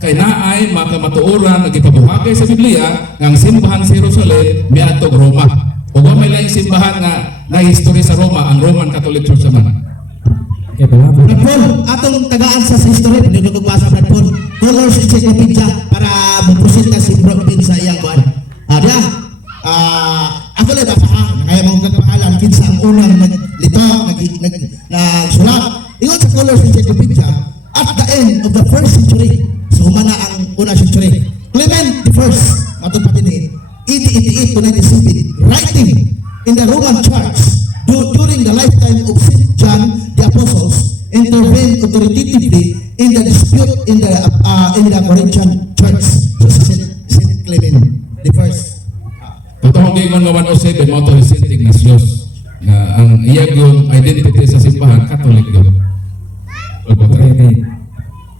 kay naay makamatuoran nga gipabuhatay sa Biblia nga ang simbahan sa Jerusalem miadtog Roma. O may laing simbahan nga na-history sa Roma, ang Roman Catholic Church naman. Okay, pala. Brad Paul, atong tagaan sa history, pinag basa Brad Paul. Colors Encyclopedia para mag-proceed na si Bro Ben sa iyang buwan. Diya, ako lang basa kaya mong nagpangalan, kinsa ang unang naglito, nagsulat. Ingon sa Colors Encyclopedia, at the end of the 1st century, so humana ang unang century, Clement I, matong patinin, 1888 to 97, writing in the Roman Church during the lifetime of St. John the Apostles, intervened authoritatively in the dispute in the Corinthian Church. So St. Clement I. Totoo gingon nga 107 mo to St. Ignatius nga ang iyang yung identity sa simbahan Catholic yun. Okay.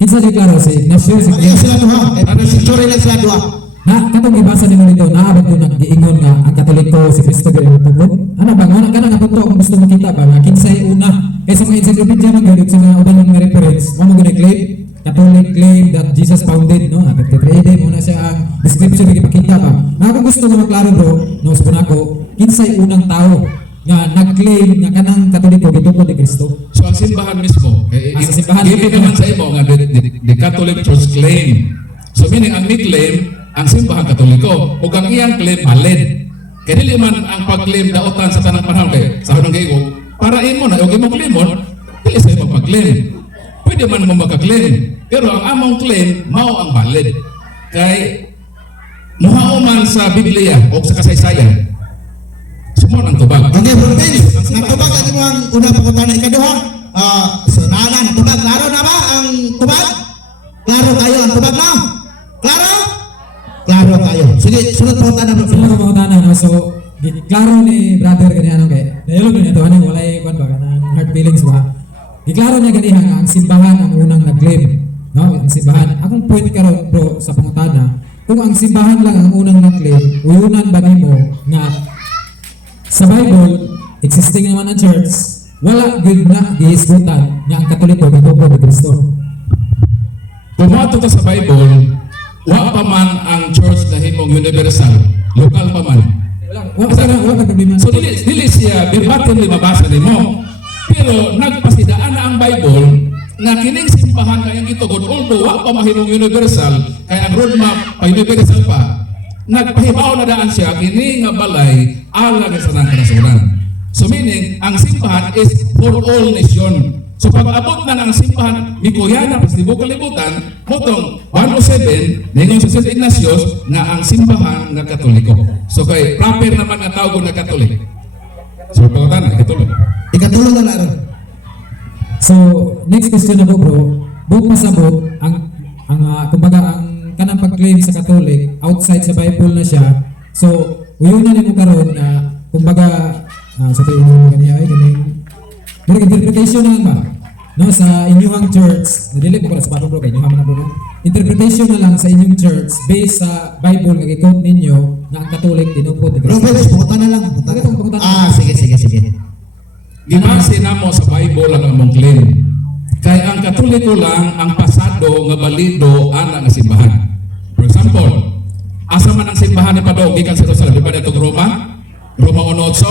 Kinsa di klaro si Ignatius Ano sila duha? Ano century lang sila duha? na katong ibasa nimo dito naabot ko nag-giingon nga ang Katoliko si Kristo gyud ang tugod. Ano ba ngana kana nga punto kung gusto mo kita ba nga kinsay una kaysa mga encyclopedia man gyud sa mga uban nga reference mo mo gyud claim Catholic claim that Jesus founded no at tetrade mo na siya ang description nga ipakita ba. Na kung gusto mo maklaro bro no sa nako kinsay unang tao nga nag-claim nga kanang Katoliko gitukod ni Kristo. So ang simbahan mismo, Sa simbahan given mismo. naman sa imo nga the Catholic Church claim. So meaning ang claim ang simbahan Katoliko ug ang iyang claim valid. Kaya dili man ang pag-claim daotan sa tanang panahon kay sa hunong gigo para imo na ug imong claimon dili sa imong pag-claim. Pwede man mo maka-claim pero ang among claim mao ang valid. Kay muhao man sa Biblia o sa kasaysayan. Sumon ang tubag. Okay, Bro Ben, natubag ang imong unang pangutan na ikaduha. So naala, natubag. Klaro na ba ang tubag? Klaro kayo ang tubag na? Klaro? Klaro kayo. Sige, sunod pangutan na Bro Ben. Sino ka mga tanan no? So klaro ni brother kani ano kay dahil niya to ano walay kwan ba kanang heart feelings ba Giklaro niya ganiha nga ang simbahan ang unang nag-claim. No, ang simbahan. Akong point karon bro sa pangutana, kung ang simbahan lang ang unang nag-claim, uyunan ba nimo nga sa Bible existing naman ang church, wala gyud na gihisgutan nga ang Katoliko gitubo ni Kristo. Kung mato ta sa Bible, wa pa man ang church na himong universal, lokal pa man. Wala ka problema. So dili siya verbatim ni mabasa nimo. Pero nagpasidaan na ang Bible na kining simbahan kayang itugod, although wa pa mahimong universal, kaya ang roadmap pa universal pa, nagpahibaw na daan siya kini nga balay ala sa sanang kanasuran. So meaning, ang simbahan is for all nation. So pag abot na ng simbahan, Mikoyana, Pastibo Kalibutan, motong 107, ningon sa St. Ignatius, na ang simbahan nga Katoliko. So kay proper naman nga tawag na Katolik. So pagkatan, Katolik. Ikatulong na naroon. So, next question na po bro, buong pasabot, kumbaga ang kanang pag-claim sa Catholic, outside sa Bible na siya, so, uyunan mo karon na, kumbaga, sa tayo mo ganiya ay ganing, pero interpretation na lang ba? No, sa inyong church, nadilig mo ko na sa Bible bro, kay inyong na po no? Interpretation na lang sa inyong church, based sa Bible, nag-quote ninyo, na ang Catholic, tinupod ni Bro, Kristo. pangutan na lang. Pangutan. Sige. Gibase na mo sa Bible ang among claim. Kay ang Katoliko lang ang pasado nga balido ana nga simbahan. For example, asa man ang simbahan ni Padong gikan sa Jerusalem, di ba dito Roma? Roma 1:8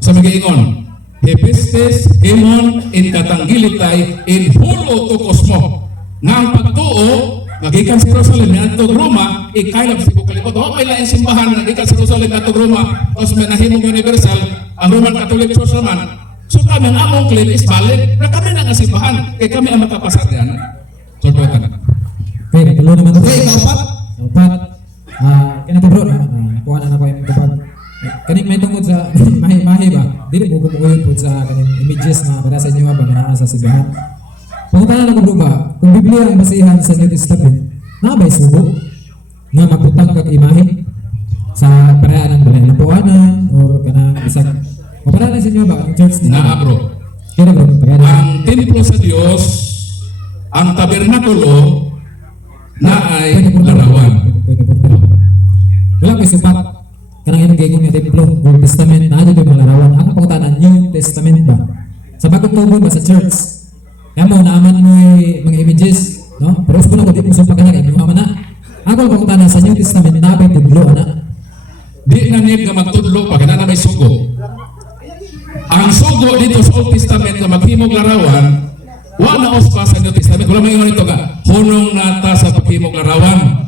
sa migiingon. Hepestes himon in katanggilitay in hulo to kosmo. Nga ang pagtuo nga gikan sa Jerusalem niadto Roma ikaylab sa Bukalibot. Wa may lain simbahan nga gikan sa Jerusalem niadto Roma os may nahimong universal ang Roman Catholic Church naman. So kami ang among claim is valid na kami na nga simbahan kay kami ang makapasad yan. So pwede na. Okay, natulo naman Okay, ikaw Dapat, kanito bro, nakuha na ako yung kapag kaning may tungkod sa mahi-mahi ba? Dili mo kumukuyon po sa kaning images na para sa inyo ba na sa simbahan. Pangutan na ko bro ba, kung Biblia ang basihan sa New Testament, nabay subo na magbutang kag imahe sa paraan ng balay lapuanan or kanang isang o para na sa inyo ba ang church nila? Naa bro. Kaya bro, pagkada. Ang templo sa Dios, ang tabernakulo na ay larawan. Wala ko supat. Kanang inang gagawin nga templo, Old Testament, na dito yung larawan. Ang pangutanan, New Testament ba? Sa bagong tugon ba sa church? Kaya mo, naaman mo yung mga images, no? Pero sa ko di mo sumpah kanya, yung mga na. Ako ang pangutanan sa New Testament, napay templo, anak. Di na need ka magtudlo pag na may sugo. Ang sugo dito sa Old Testament na maghimog larawan, wala os pa sa New Testament. Wala may ito ka, hunong nata sa paghimog larawan.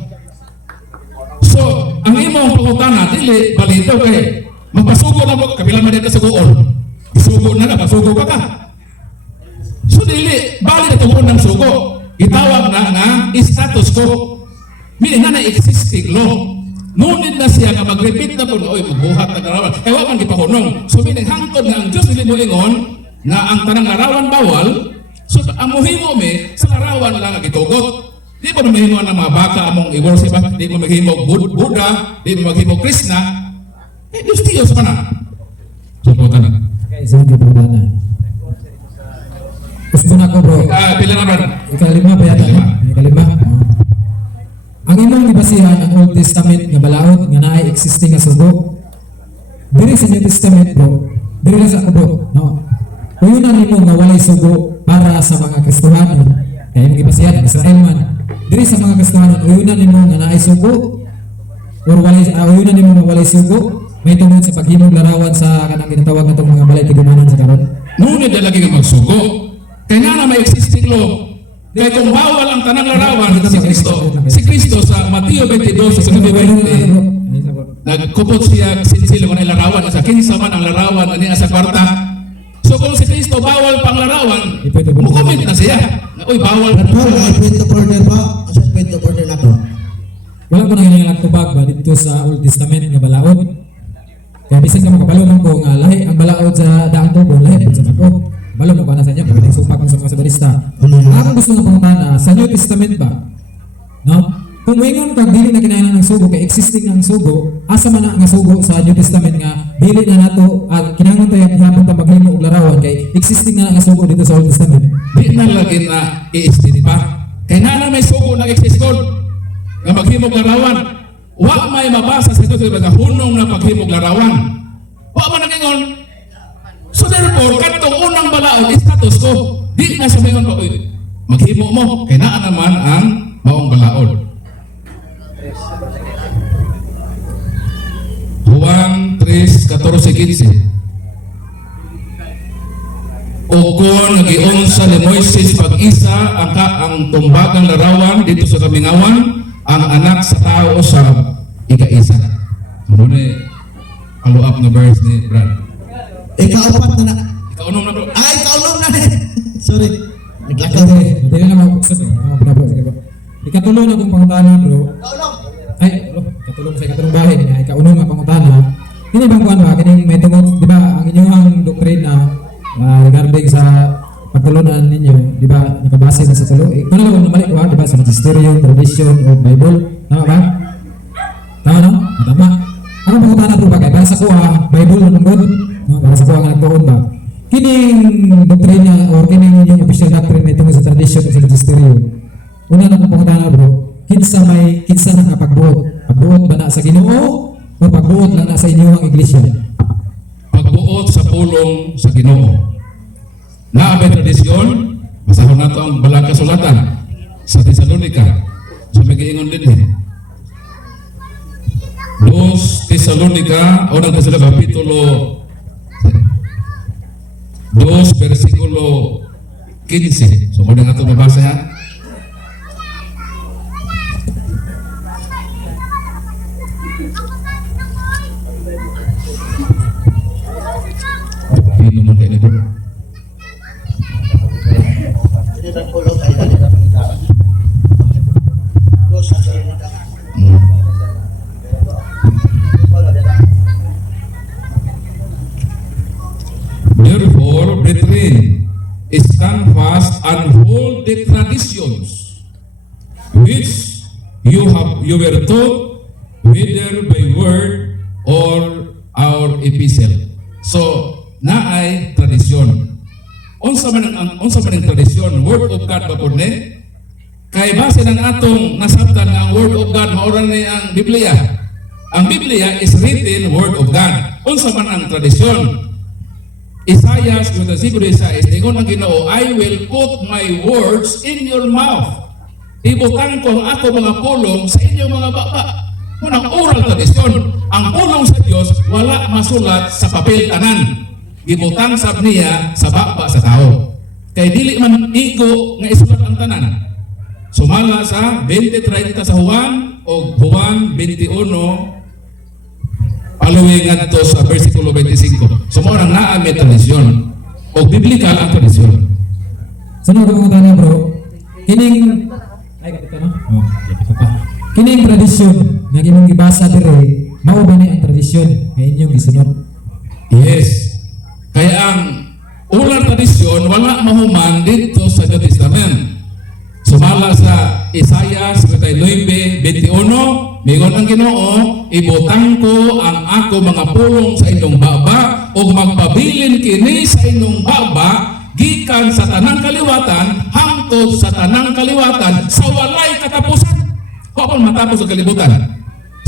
So, ang imong pangutana, dili, balito kay, magpasugo na mo, kabilang man dito sa guol. Isugo na pasugo pa ka. So, dili, bali na tugon ng sugo. Itawag na nga, status quo. Meaning na existing law. Ngunit na siya nga mag-repeat na kung oy magbuhat na larawan. Kaya waman gipahunong. So meaning hangtod na ang Diyos nili mo ingon na ang tanang larawan bawal. So ang muhimo me sa larawan lang ang gitugot. Di mo mahimo ng mga baka among i-worship, di mo maghimo Buddha, di mo maghimo Krishna. Diyos pa na. So po na. Okay, so hindi pa na. Gusto na ko bro. Pila na ba? Ikalima pa yata. Ikalima. Ang imong gibasihan ang Old Testament nga balaod nga naay existing nga sugo. Diri sa New Testament bro, diri lang sa ako bro, no. Uyunan nimo nga walay sugo para sa mga Kristohanon. Kaya imong gibasihan Israel man. Diri sa mga Kristohanon uyunan nimo nga naay sugo or walay uyunan nimo nga walay sugo. May tungod sa paghimog larawan sa kanang ginatawag natong mga balay tigumanan sa karon. Ngunit na lagi kang magsugo. Kaya nga na may existing law. Kaya kung bawal ang tanang larawan si Kristo sa Mateo 22 sa 20, nagkupot siya sinsilo ng larawan sa kinsa man ang larawan niya sa kwarta. So kung si Kristo bawal pang larawan, mukomment na siya. Uy, bawal pa. Paul, ay point of order po. Asa point of order na po? Wala ko nang hinilang tubag ba dito sa Old Testament nga balaod. Kaya bisan ka makapalunong ko nga lahi ang balaod sa daang tubo, lahi sa bago. Balo mo ba na sa inyo? Pagkating supak mo sa mga sabarista. Ako gusto ng pangutana, sa New Testament ba? No? kung ingon kag dili na kinahanglan ng sugo kay existing ng sugo, asa man na nga sugo sa New Testament nga dili na nato kinahanglan tayo ihapon ta maghimo og larawan kay existing na nga sugo dito sa Old Testament. Di na lagi na i-extend pa. Kaya na may sugo na exist God nga maghimog larawan. Wa may mabasa sa ito sa hunong na paghimog larawan. Wa man nagingon. So therefore, katong unang balaod, status ko, di na sumingon pa, maghimo mo, kaya na naman ang maong balaod. Juan 3:14-15. O kung nagiunsa ni Moises pag-isa ang tumbagang larawan dito sa kamingawan, ang anak sa tao sa ika-isa. Muna follow up na verse ni Brad. Ikaapat na na. Ikaw na bro. Ay, ikaulong na eh. Sorry. Naglakaw. Dili na mabuksod eh. Bravo, sige bro. Ikatulo na kong pangutana bro. Ikaulong. Ay, katulong sa ikatulong bahin nga ikauno nga pangutana. Kini bang kuan ba kining may tungod, di ba, ang inyong doktrina regarding sa pagtulunan ninyo, di ba, nakabase na sa tulo. Kung ano lang namalik ko, di ba, sa magisterium, tradition, o Bible. Tama ba? Tama no? Tama. Ano pangutana po ba kay para sa kuha, Bible na tungod? No, para sa kuha nga nagtuon ba? Kining doktrina o kining inyong official doctrine may tungod sa tradition o sa magisterium. Una na kong pangutana bro, kinsa na nga pagbuot? Pagbuot ba na sa Ginoo o pagbuot lang na sa inyong iglesia? Pagbuot sa pulong sa Ginoo. Naabay tradisyon, masahon nato ang balang kasulatan sa Tesalonika. So may giingon din eh. 2 Tesalonika, unang Tesalonika, kapitulo 2, versikulo 15. So muna nga ito mabasa yan. Pino mo kayo nito. Therefore, brethren, stand fast and hold the traditions which you were taught, whether by word or our epistle. So, naay tradisyon. Unsa man ang tradisyon, word of God ba po ni? Kay base ng atong nasabtan nga ang word of God maoran ni ang Biblia. Ang Biblia is written word of God. Unsa man ang tradisyon? Isaiah 55:6, ingon ang Ginoo, I will put my words in your mouth. Ibutang ko ang ako mga pulong sa inyong mga baba. Unang oral tradisyon, ang pulong sa Dios wala masulat sa papel tanan. Ibutang sab niya sa baba sa tao. Kay dili man igo nga isulat ang tanan. Sumala sa 20:30 sa Juan o Juan 21 following ngadto sa versikulo 25. So mo nang naa may tradisyon o biblikal ang tradisyon. Sunod ko mga bro, kining ay kapito no? Oh, kapito pa. Kining tradisyon nga imong gibasa dire, mao ba ni ang tradisyon nga inyong gisunod? Yes. Kaya ang ulang tradisyon wala mahuman dito sa New Testament. Sumala sa Isaiah 59:21, mingon ang Ginoo, ibutang ko ang ako mga pulong sa inyong baba ug magpabilin kini sa inyong baba gikan sa tanang kaliwatan hangtod sa tanang kaliwatan sa walay katapusan. Kapag matapos ang kalibutan.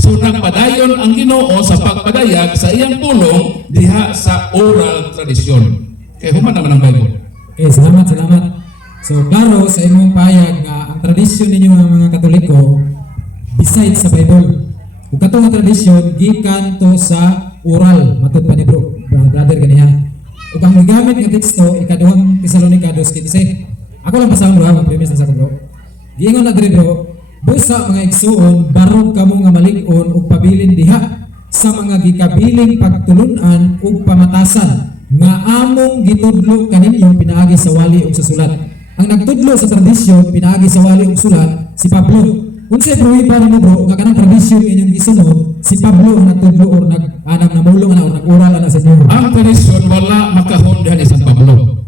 So nagpadayon ang Ginoo sa pagpadayag sa iyang pulong diha sa oral tradisyon. Kaya human naman ang Bible. Okay, salamat. So, klaro sa imong payag nga ang tradisyon ninyo mga Katoliko besides sa Bible. Ug katong nga tradisyon gikan to sa oral matud pa ni brother ganiha. Ug ang gigamit nga teksto ikaduhang Tesalonika 2:15. Ako lang basahon bro, ang premise na sa bro. Giingon na diri bro, busa mga igsuon barog kamo nga malig-on ug pabilin diha sa mga gikabiling pagtulunan ug pamatasan nga among gitudlo kaninyo pinaagi sa wali ug sa sulat. Ang nagtudlo sa tradisyon pinaagi sa wali ug sulat si Pablo. Unsay pruwiba nimo bro nga kanang tradisyon inyong gisunod si Pablo ang nagtudlo or nag-anam na mulong na or nag-oral ana sa inyo. Ang tradisyon wala makahon diha ni San Pablo.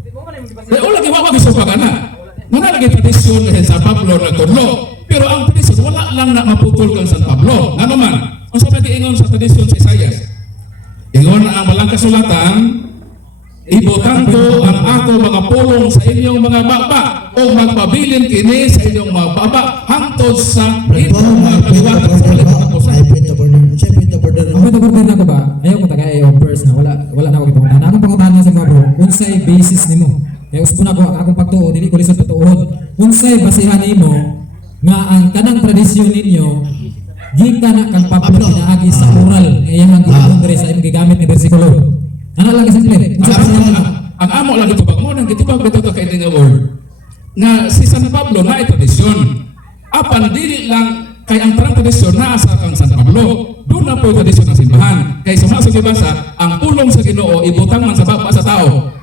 Kaya wala giwa gisupa kana. Muna lagi tradisyon ni San Pablo nagtudlo. Pero ang tradisyon, wala lang na maputol kang San Pablo. Nga naman, ang sabi ingon sa tradisyon sa Isaias, ingon ang walang kasulatan, ibutang ko ang ako mga pulong sa inyong mga baba o magpabilin kini sa inyong mga baba hangtod sa inyong mga kaliwatan sa kalipatapusan. Ay, point of order. Siya, point of order. Ang pagkakorder na ko ba, ayaw ko tagay yung verse na wala na ako ipangunahan. Akong pangunahan na sa mga bro, unsay basis nimo. Kaya uspo na ko, akong pagtuo, dili ko lisod patuon. Unsay basihan nimo nga ang kanang tradisyon ninyo, gikan na kang Pablo pinaagi sa oral, kaya ang ginagawa sa imong gigamit ni bersikulo. Ano lang simple? Unsay basihan nimo? Ang amo lang gitubag mo, nang gitubag dito ka kay nga word, nga si San Pablo na ay tradisyon. Apan dili lang kay ang parang tradisyon na asa kang San Pablo, doon na po yung tradisyon ng simbahan. Kay sa mga basa, ang pulong sa Ginoo ibutang man sa baba sa tao.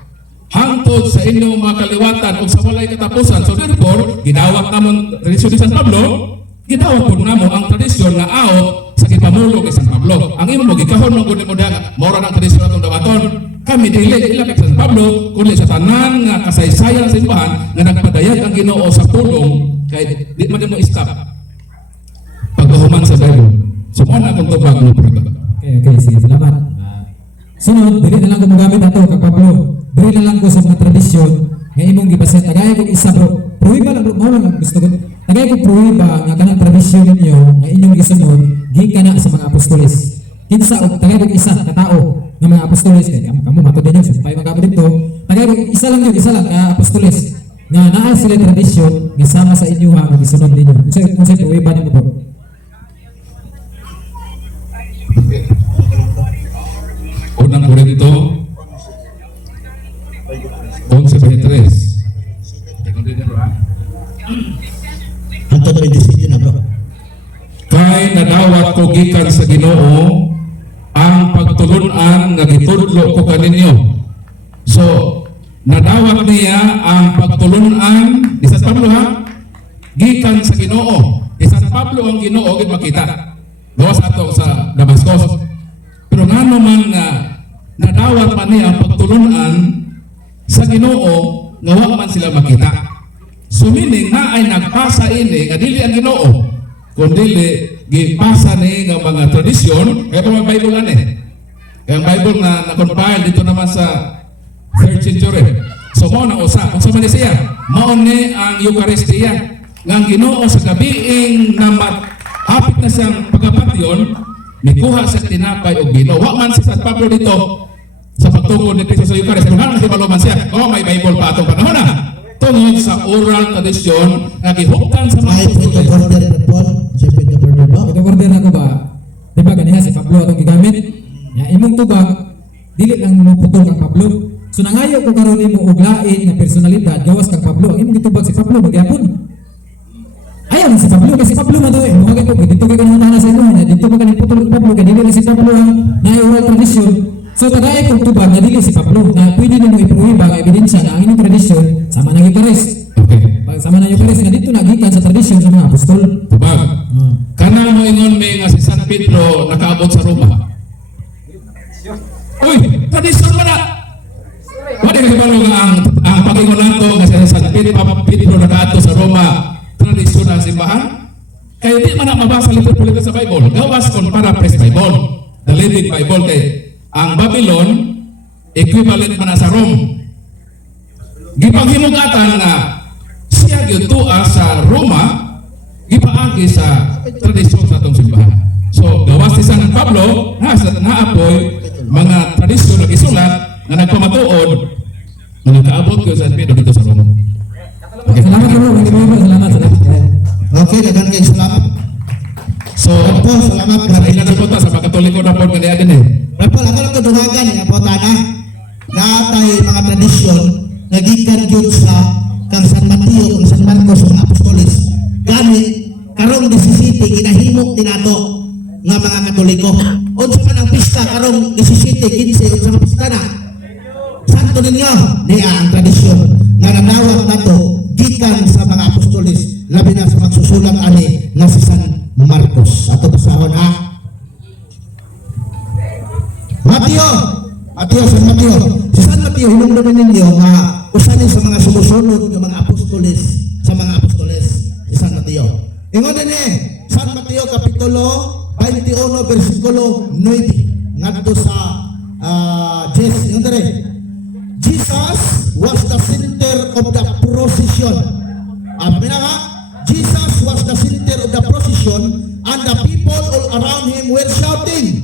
Hangtod sa inyong mga kaliwatan o sa walay katapusan. So therefore, ginawat namon tradisyon ni San Pablo, ginawat po namo ang tradisyon nga aot sa gipamulo kay San Pablo. Ang imo mo gikahon mo kundi mo daga, mora ng tradisyon atong dawaton. Kami dili ila kay San Pablo kundi sa tanan nga kasaysayan sa simbahan nga nagpadayag ang Ginoo sa pulong kay di man mo stop pagkahuman sa Bible. So mo na akong tubag mo brother. Okay, sige, salamat. Sunod, dili na lang ko magamit ato kag Pablo. Dili na lang ko sa mga tradisyon nga imong gibaset. Tagay ko isa bro. Pruwiba lang bro, mao lang ang gusto ko. Tagay ko pruwiba nga kanang tradisyon ninyo nga inyong gisunod gikan na sa mga apostoles. Kinsa og tagay ko isa ka tao nga mga apostoles kay kamo matud ninyo sa pay magamit dito. Tagay ko isa lang nga apostoles nga naa sila tradisyon nga sama sa inyo nga gisunod ninyo. Unsay pruwiba nimo bro? Unang Korinto 11:23. Hantod 27 na, bro. Kay nadawat ko gikan sa Ginoo ang pagtulunan nga gitudlo ko kaninyo. So, nadawat niya ang pagtulunan ni San Pablo ha? Gikan sa Ginoo. Ni San Pablo ang Ginoo gid makita. Gawas ato sa Damascus. Pero nga naman nga nadawat man niya ang pagtulunan sa Ginoo nga wa man sila makita. So meaning na ay nagpasa ini nga dili ang Ginoo kundi gipasa ni nga mga tradisyon kaya mga Bible ani. Kaya ang Bible na na-compile dito naman sa 3rd century. So mao na usa unsa man ni siya? Mao ni ang Eucharistia nga ang Ginoo sa gabiing na hapit na siyang pagkapatyon mikuha sa tinapay o bino. Wa man si San Pablo dito sa pagtungkol ni Cristo sa Eucharist. Kung ano si Maluman siya, may Bible pa itong panahon na. Tungod sa oral tradisyon na gihuktan sa Ay, mga point of order, Paul. Siya, point of order, bro. Ito order ako ba? Di ba ganiha si Pablo atong gigamit? Ya, imong tubag, dili lang mo putol kang Pablo. So nangayo ko karon imo og lain nga personalidad gawas kang Pablo. Ang imong gitubag si Pablo magyapon. Ayaw si Pablo kasi Pablo man to eh. Mga ko dito kay kanang na sa ilo niya. Dito ka kanang putol kang Pablo kay dili si Pablo ang naoral tradisyon. So tagay kong tubag na dili si Pablo na pwede nimo ipruwiba nga ebidensya na ang inyong tradisyon sama ng Eucharist. Okay. Sama ng Eucharist nga dito nagikan sa tradisyon sa mga apostol. Tubag. Kanang mo ingon may nga si San Pedro nakaabot sa Roma. Uy, tradisyon man na. Wala ka ba nga ang pag-ingon nato nga si San Pedro nakaadto sa Roma tradisyon ng simbahan? Kaya di man na mabasa literal sa Bible. Gawas kon para press Bible. The Living Bible kay ang Babylon equivalent man na sa Rome. Gipaghimugatan nga siya gyutua sa Roma gipaagi sa tradisyon sa atong simbahan. So gawas ni San Pablo naapoy mga tradisyon na gisulat nga nagpamatuod nga nakaabot ko sa Pedro dito sa Roma. Okay. Salamat bro, salamat. Okay, dagan kayo salamat. So, Po, salamat. ilan na po ta sa mga Katoliko na po nga din eh. Paul, ako lang kaduhagan niya po, tana. Natay mga tradisyon na gikan yun sa kang San Mateo, kang San Marcos, mga apostoles. Gani, karong 17, ginahimok din nato nga mga Katoliko. Unsa man ang pista, karong 17, 15, unsa ang pista na? Santo ninyo, niya ang tradisyon nga nadawat nato gikan sa mga apostoles, labi na sa magsusulat ani nga si San Marcos. Ato basahon ha? San Mateo. Si San Mateo, hinungdan ninyo nga usanin sa mga sumusunod ng mga apostoles, sa mga apostoles, si San Mateo. Ingon din San Mateo Kapitulo 21 versikulo 9 ngadto sa 10. Ingon din Jesus was the center of the procession. Jesus was the center of the procession, and the people all around him were shouting,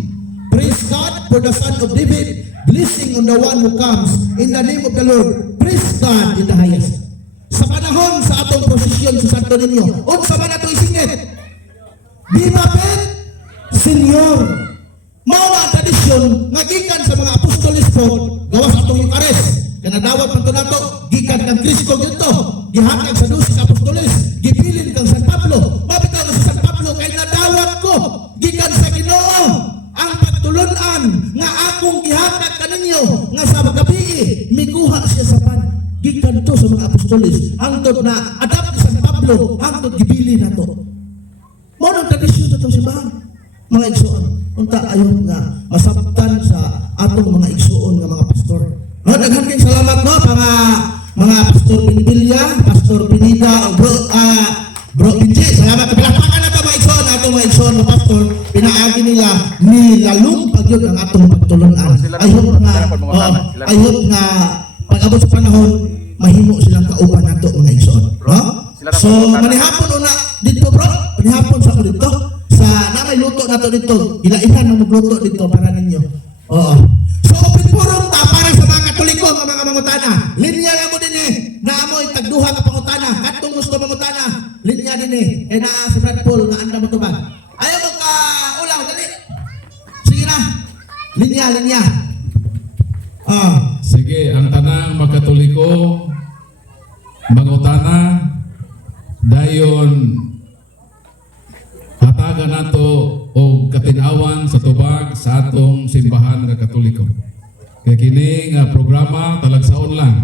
"Praise God for the Son of David, blessing on the one who comes in the name of the Lord. Praise God in the highest." Sa panahon sa atong prosesyon sa Santo Niño, unsa man ato isingit? Viva Ben Señor. Mao ang tradisyon nga gikan sa mga apostoles po gawas atong Eucharist. Kanadawat man to nato gikan kang Kristo dito. Gihatag sa 12 ka apostoles, gipilin kang San Pablo. Mabitaw sa San Pablo kay nadawat ko gikan sa Ginoo ang pagtulon-an nga akong gihatag kaninyo nga sa gabi mikuha siya sa pan. Gikan to sa mga apostoles hangtod na adapt ni San Pablo hangtod gibili nato. Mao ang tradisyon sa itong simbahan. Mga igsoon, unta ayon nga masabtan sa atong mga igsoon nga mga pastor. No, daghan kayong salamat no mga Pastor Pinilla, Pastor Pinida, Bro Pinche. Salamat palakpakan na mga igsoon, atong mga igsoon nga pastor. Pinaagi nila nilalong pagyud ang atong pagtulon-an. Ayot nga pag-abot sa panahon mahimo silang kauban nato mga igsoon. No? So manihapon una dito bro, manihapon sa dito sa namay luto nato dito. Ilaihan ang magluto dito para ninyo. Oo. So open forum ta para sa mga Katoliko nga mga mangutana. Linya lang mo din naamoy tagduha ka pangutana. Katong gusto mangutana, linya din na si Brad Paul nga anda mo tubag. Ayaw mo ka ulang dali. Sige na. Linya. Sige, ang tanang magkatoliko mangutana dayon hatagan nato og katinawan sa tubag sa atong simbahan nga Katoliko. Kaya kini nga programa talagsaon lang.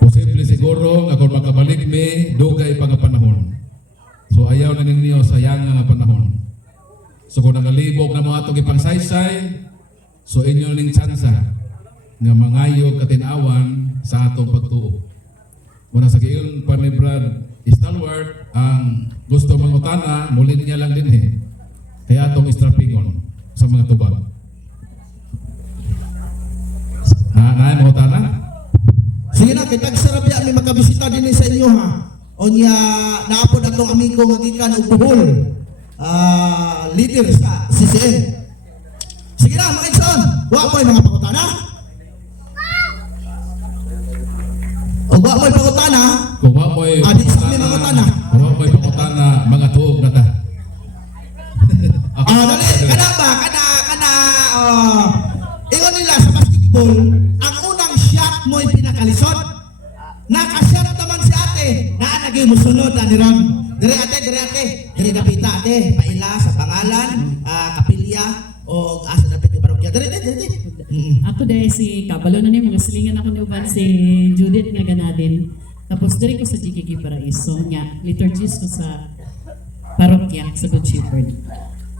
Posible siguro nga kung makabalik mi dugay pa nga panahon. So ayaw na ninyo sayang nga panahon. So kung nagalibog na mo atong ipangsaysay, so inyo ning tsansa nga mangayo katinawan sa atong pagtuo. Muna sa giyon pa ni Brad Stalwart ang gusto mangutana, muli niya lang din kaya atong istrapingon sa mga tubag. Na mangutana? Sige na, kitag sarap ya may makabisita din sa inyo ha. Onya naapod atong amigo nga gikan og Bohol. Leader sa CCM. Sige na, mga igsoon. Wa mo'y mga pangutana? O wa mo'y pangutana? Kung wa mo'y Adi sa amin mangutana. kung wa mo'y pangutana, mga tuog na ta. Dali, kana ba? Ingon nila sa basketball, ang unang shot mo'y pinakalisod. Nakashot naman si ate. Naging musunod na ni Ram. Dire ate. Dire dapita ate. Paila sa pangalan, kapilya, o asa dapit ni parokya. Dire. Ako dahil si kabalo na niya, mga silingan ako ni Uban si Judith nga ganadin. Tapos diri ko sa GKK Paraiso nga, liturgist ko sa parokya sa Good Shepherd.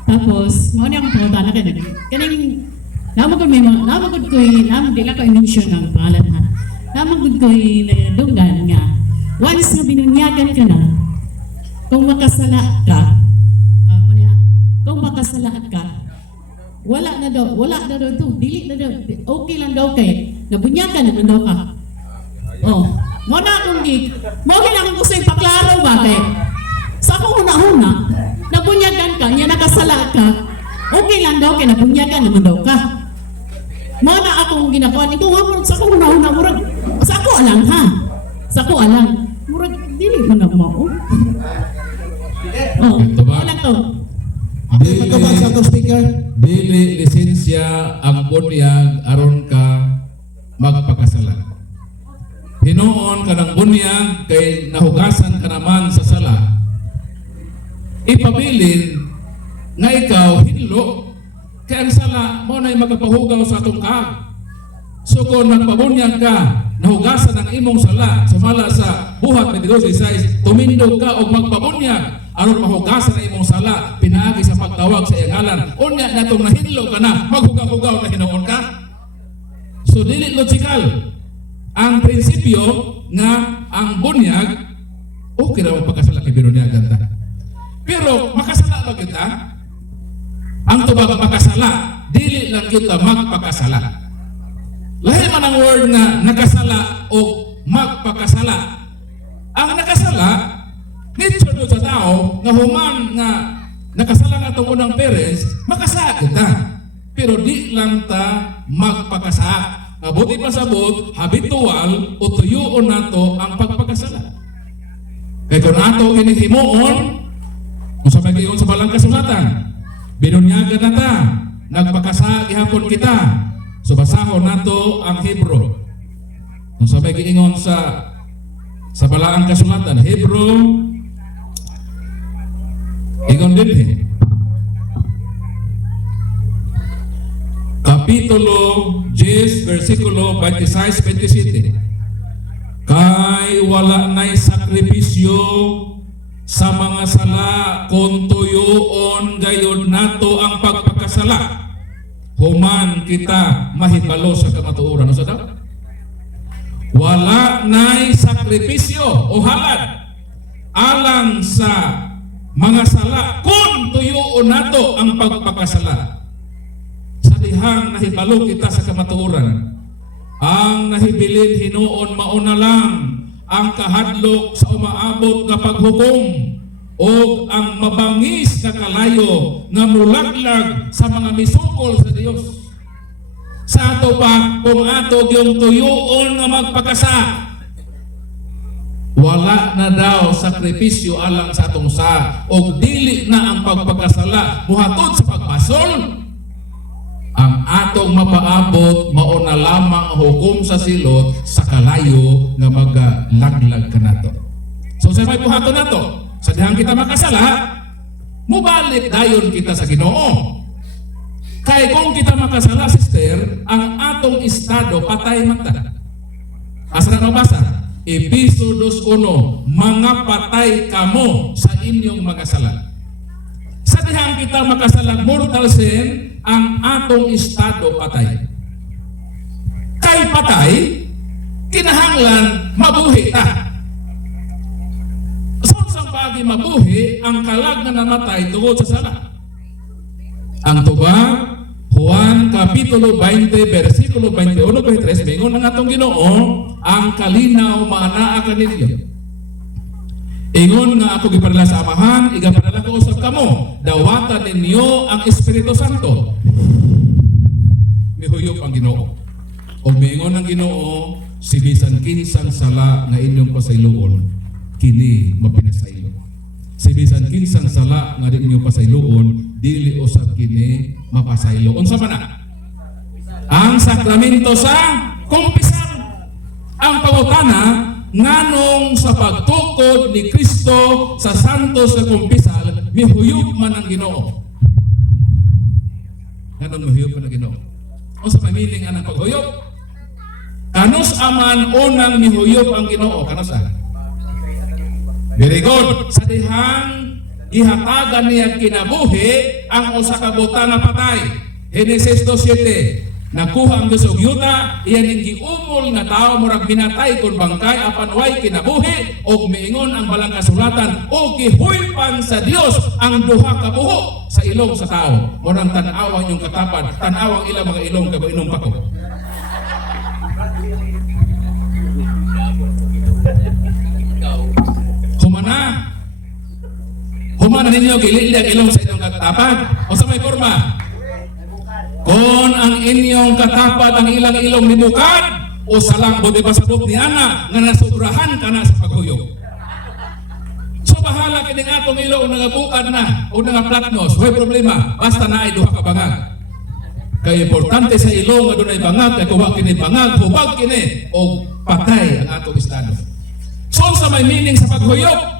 Tapos, mo niya akong pumunta na kaning namagod dila ko i-mention ng pangalan ha. Namagod ko dunggan nga, once nga binunyagan ka na, kung makasala ka, wala na daw ito, dili na daw, okay lang daw kay, nabunyagan naman daw ka. Oh, mo na akong mo kailangan ko sa'yo paklaro ba kay, sa akong una-una, nabunyagan ka, niya nakasala ka, okay lang daw kay nabunyagan naman daw ka. Mo na akong ginagawa nito, sa akong una-una, murag, sa ako alang, murag, dili mo na mo. Oh, wala to. Matubag sa atong speaker. Dili lisensya ang bunyag aron ka magpakasala. Hinuon ka ng bunyag kay nahugasan ka naman sa sala. Ipabilin nga ikaw hinlo kay ang sala mo na'y magapahugaw sa atong ka. So kung nagpabunyag ka, nahugasan ang imong sala, sumala sa buhat ni Dios Isais, tumindog ka o magpabunyag aron mahugasan ang imong sala, pinaagi sa pagtawag sa iyang ngalan. Unya natong nahinlo ka na, maghugaw-hugaw na hinuon ka. So dili logical ang prinsipyo nga ang bunyag Okay na magpakasala kay binunyagan ta. Pero makasala ba kita? Ang tubag makasala, dili lang kita magpakasala. Lahi man ang word nga nakasala o magpakasala. Ang nakasala, nature do sa tao nga human nga nakasala nga itong unang parents, makasa kita. Pero di lang ta magpakasa. Mabuti pasabot, habitual o tuyuon nato ang pagpakasala. Kaya kung ato kinihimuon, kung sa magiyon sa balang kasulatan, binunyagan na ta, nagpakasa gihapon kita. So basahon nato ang Hebro. Kung sa magiingon sa balang kasulatan, Hebro, ingon din Kapitulo 10, versikulo 26-27. Kay wala na'y sakripisyo sa mga sala kung tuyoon gayon nato ang pagpakasala. Human kita mahibalo sa kamatuoran. Ano sa daw? Wala na'y sakripisyo o halad alang sa mga sala kung tuyoon nato ang pagpakasala. Dihang nahibalo kita sa kamatuoran, ang nahibilin hinuon mauna lang ang kahadlok sa umaabot nga paghukom o ang mabangis na kalayo nga mulaglag sa mga misukol sa Dios. Sa ato pa kung ato yung tuyoon nga magpakasa, wala na daw sakripisyo alang sa atong sa o dili na ang pagpakasala muhatod sa pagpasol. Ang atong mapaabot mauna lamang hukom sa silot sa kalayo nga magalaglag kanato. So sa may buhaton nato, sa dihang kita makasala, mubalik dayon kita sa Ginoo. Kay kung kita makasala, sister, ang atong estado patay man ta. Asa na mabasa? Episodos 1, mga patay kamo sa inyong mga sala. Sa dihang kita makasalang mortal sin, ang atong estado patay. Kay patay, kinahanglan mabuhi ta. Sa pagi mabuhi, ang kalag na namatay tungod sa sala. Ang tuba, Juan Kapitulo 20, versikulo 21-23, mingon ang atong Ginoo, ang kalinaw maanaa kaninyo. Ingon nga ako gipadala sa Amahan, igapadala ko usab kamo, dawatan ninyo ang Espiritu Santo. Mihuyop ang Ginoo. O mingon ang Ginoo, si bisan kinsang sala nga inyong pasayloon, kini mapinasaylo. Si bisan kinsang sala nga inyong pasayloon, dili usab kini mapasaylo. Unsa man na? Ang sakramento sa kumpisal. Ang pangutana, nganong sa pagtukod ni Kristo sa santos na kumpisal, mihuyop man ang Ginoo. Nganong mihuyop man ang Ginoo? O sa pamiling anang paghuyop? Kanus aman unang mihuyop ang Ginoo? Kanus aman? Very good. Sa dihang ihatagan niya kinabuhi ang usa ka buta na patay. Genesis 2:7. Nakuha ang Diyos og yuta, iyan ang giumol nga tao murag binatay kon bangkay apan way kinabuhi og miingon ang balang kasulatan o gihuypan sa Dios ang duha ka buho sa ilong sa tao. Murang tan-awang yung katapad, tan-awang ilang mga ilong kay inom pa ko. Humana ninyo gililig ilong sa inyong katapad o sa may forma. Kung ang inyong katapat ang ilang ilong nibukad o salang buti pasabot ni Ana nga nasubrahan ka na sa paghuyog. So bahala kining atong ilong nagabukad na o nagaplatnos, way problema, basta na ay duha ka bangag. Kaya importante sa ilong nga dunay bangag, kay kuha kini bangag, hubag kini o patay ang atong estado. So sa may meaning sa paghuyog,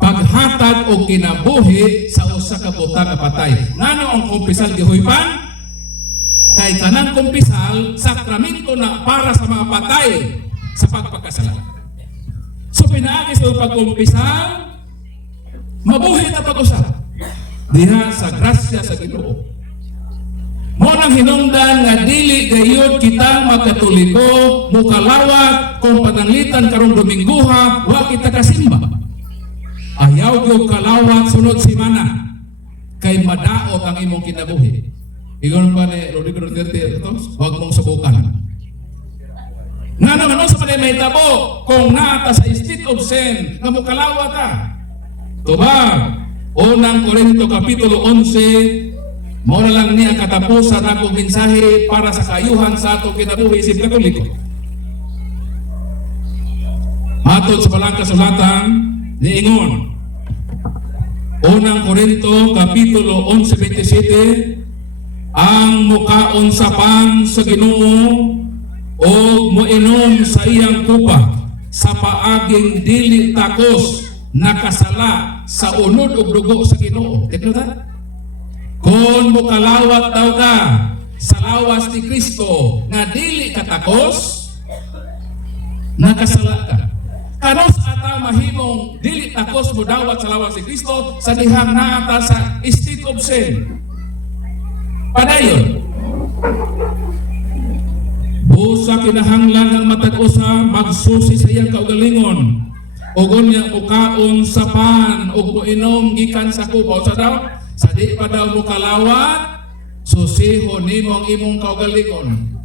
paghatag o kinabuhi sa usa ka buta nga patay. Ngano ang kumpisal gihuypan? Kay kanang kumpisal, sakramento na para sa mga patay sa pagpakasala. So pinaagi sa pagkumpisal, mabuhi na pag-usap diha sa grasya sa Ginoo. Mo nang hinungdan nga dili gayud kita magkatoliko mukalawat kung pananglitan karong Domingguha wa kita kasimba. Ayaw gyud kalawat sunod semana kay madaot ang imong kinabuhi. Ingon pa ni Rodrigo Duterte ito, huwag mong subukan. Nga naman sa panay may tabo kung naata sa state of sin nga mo kalawat ka. Tubag, unang Korinto kapitulo 11, mo na lang niya katapusan akong mensahe para sa kayuhan sa atong kinabuhi isip Katoliko. Matod sa palang kasulatan niingon, unang Korinto kapitulo 11:27, ang mukaon sa pan sa Ginoo o moinom sa iyang kupa sa paaging dili takos nakasala sa unod ug dugo sa Ginoo. Tikno ta? Kung mukalawat daw ka sa lawas ni Kristo nga dili ka takos, nakasala ka. Kanos ata mahimong dili takos mo dawat sa lawas ni Kristo sa dihang naata sa state of sin. Padayon. Busa kinahanglan ng matag-usa magsusi sa iyang kaugalingon. Ugon niya mukaon sa pan ug moinom gikan sa kupa. Sa daw, sa di pa daw mo kalawat, susihon nimo ang imong kaugalingon.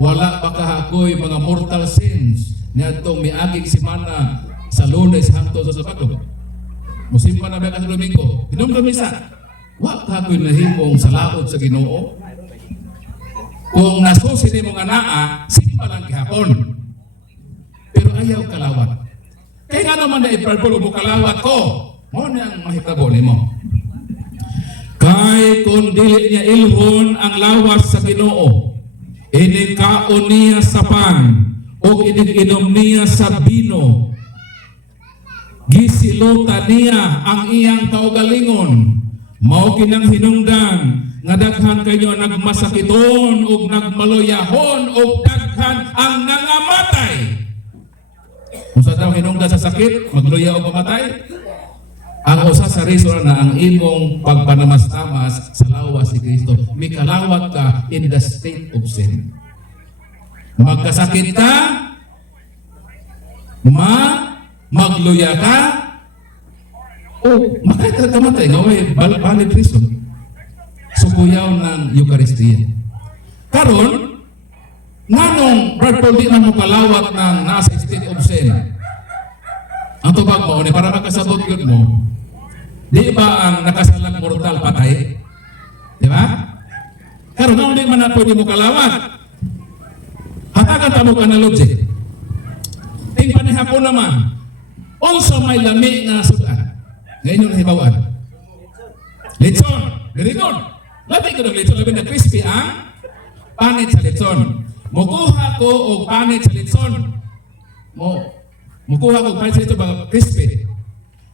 Wala pa kahakoy mga mortal sins ngadtong miaging semana sa Lunes hangtod sa Sabado. Musimba na ba ka sa Domingo? Hinumdum misa. Wa kakoy nahimong sa laod sa Ginoo. Kung nasusi ni mga naa, simpa lang gihapon. Pero ayaw kalawat. Kaya nga naman na iparpulo mo kalawat ko, mo na ang mahitabo ni mo. Kay kung dili niya ilhon ang lawas sa Ginoo, inikaon niya sa pan, o iniginom niya sa bino, gisilota niya ang iyang kaugalingon, mao kinang hinungdan, nga daghan kayo nagmasakiton ug nagmaluyahon ug daghan ang nangamatay. Kung sa daw hinungdan sa sakit, magluya o mamatay, ang usa sa reason na ang imong pagpanamastamas sa lawas ni Kristo, may kalawat ka in the state of sin. Magkasakit ka, magluya ka, o makakamatay nga may valid reason. Sukuyaw ng Eucharistia. Karon, nanong Brad Paul di man mo kalawat ng nasa state of sin. Ang tubag mo, para makasabot yun mo, di ba ang nakasalang mortal patay? Di ba? Karon, nanong di man na pwede mo kalawat. Hatagan ta mo analogy. Ting panihapon naman, also may lami na sudan. Ngayon yung nahibawan. Litson, very good. Labi ko ng litson, labi na crispy ang panit sa litson. Mukuha ko o panit sa litson. Mukuha ko panit sa litson, baka crispy.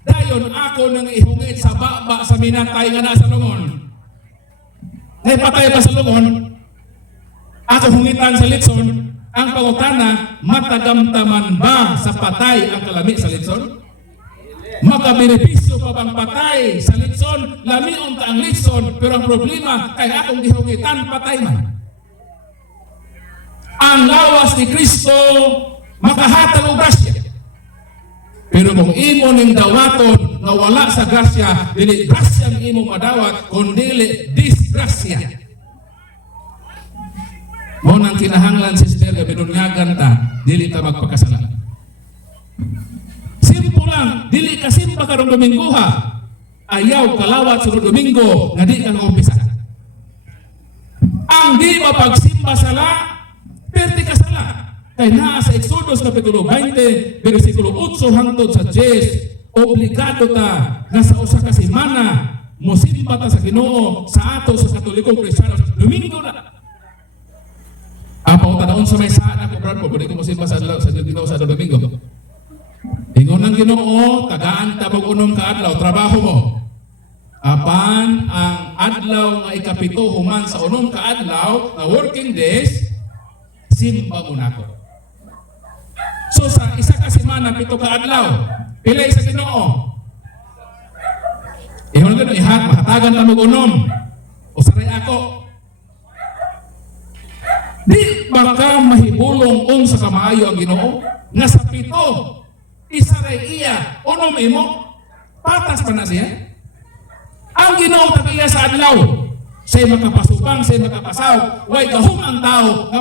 Dayon ako nang ihungit sa baba sa minatay nga nasa lungon. Ngay patay pa sa lungon, ako hungitan sa litson, ang pangutana, matagamtaman ba sa patay ang kalami sa litson? Makabenepisyo pa bang patay sa litson? Lamion ta ang litson, pero ang problema kay akong gihungitan patay man. Ang lawas ni Kristo makahatag og grasya. Pero kung imo ning dawaton nga wala sa grasya, dili grasya ang imo madawat, kundi disgrasya. Mo nang kinahanglan sister nga binunyagan ta, dili ta magpakasala. Simple lang, dili ka simpa karong Domingo ha. Ayaw kalawat sa Domingo nga di ka naumpisa. Ang di mapagsimba sala, perti ka sala. Kay naa sa Exodus kapitulo 20, versikulo 8 hangtod sa 10, obligado ta nga sa usa ka semana mosimba ta sa Ginoo sa ato sa Katolikong Kristiyano Domingo na. Apaw tanaon sa may saan ako brad ko, pwede ko mosimba sa Ginoo sa Domingo. Ingon ng Ginoo, tagaan ta mag-unom ka adlaw, trabaho mo. Apan ang adlaw nga ikapito human sa unom ka adlaw, nga working days, simba mo nako. So sa isa ka semana, 7 ka adlaw, pilay sa Ginoo. Ingon ng Ginoo, mahatagan ta mag-unom. O saray ako. Di baka mahibulong unsa ka maayo ang Ginoo nga sa 7 isa ray iya, unom imo, Patas pa na siya. Ang Ginoo tagiya sa adlaw. Say makapasubang, say makapasaw. Way gahom ang tao nga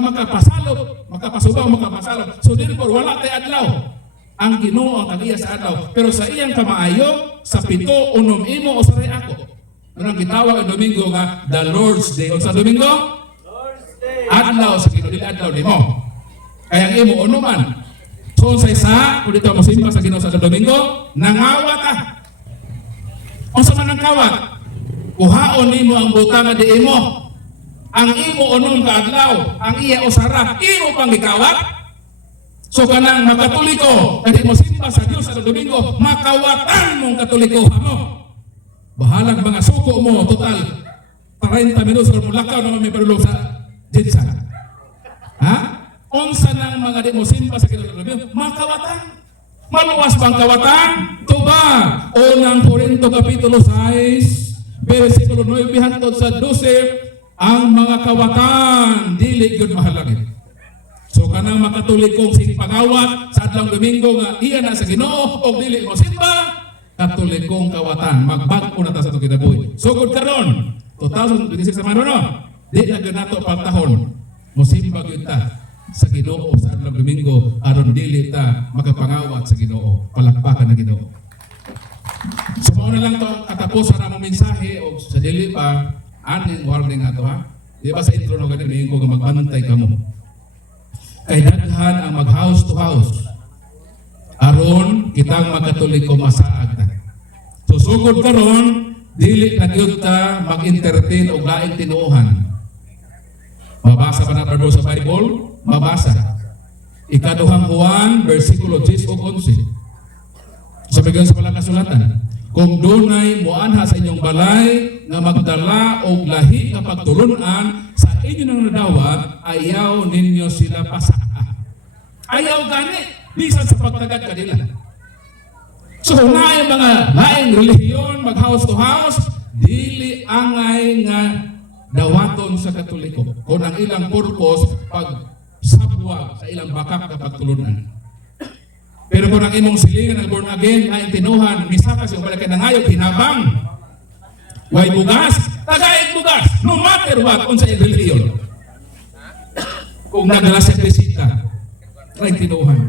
makapasubang, makapasalop. So therefore wala tay adlaw. Ang Ginoo ang tagiya sa adlaw. Pero sa iyang kamaayo, sa 7 unom imo o saray ako. Anong gitawag ang Domingo nga the Lord's Day. O sa Domingo? Lord's Day. Adlaw sa Ginoo, dili adlaw nimo. Kaya ang imo unuman. So sa isa, kung dito mo simba sa Ginoo sa Domingo, nangawat ah. Unsa man ang kawat? Kuhaon nimo ang butang nga di imo. Ang imo unom ka adlaw, ang iya usara, imo pang gikawat. So kanang makatoliko, kadi mo simba sa Dios sa Domingo, makawatan mong katolikoha mo. Bahalag mga suko mo, total 40 minutos or mulakaw naman may parulog sa Jensan. Ha? Unsa nang mga di mo simba sa Domingo, makawatan. Maluwas bang kawatan? Tuba, unang Korinto kapitulo 6, versikulo 9 hangtod sa 12, ang mga kawatan dili gyud mahalagit. So kanang makatolikong sing pangawat sa adlaw Domingo nga iya na sa Ginoo og dili mo simba, katolikong kawatan magbag-o na ta sa itong kinabuhi. So good karon 2026 naman no. Di na gyud nato pagtahon. Mo simba gyud ta sa Ginoo sa adlaw Domingo aron dili ta makapangawat sa Ginoo. Palakpakan na Ginoo. So mao na lang to katapusan na mong mensahe og sa dili pa aning warning ato ha. Di ba sa intro no gani mingo nga magbantay kamo. Kay daghan ang mag house to house aron kitang makatoliko masaag ta. So sugod karon dili na gyud ta mag-entertain og laing tinuohan. Mabasa pa na padto sa Bible, mabasa. Ikaduhang Juan bersikulo 10 ug 11. Sabi sa palang kasulatan, kung dunay muanha sa inyong balay nga magdala og lahi nga pagtulunan sa inyo nang nadawat, ayaw ninyo sila pasaka. Ayaw gani, bisan sa pagtagad kanila. So kung na yung mga laing relihiyon, mag house to house, dili angay nga dawaton sa Katoliko. Kung ang ilang purpose, pagsabwag sa ilang bakak na pagtulunan. Pero kung ang imong silingan ng born again ay tinuhan, misa kasi kung balaki ng ayog, hinabang. Way bugas, tagaig bugas, no matter what, kung sa relihiyon. Kung nagala sa bisita, try tinuhan.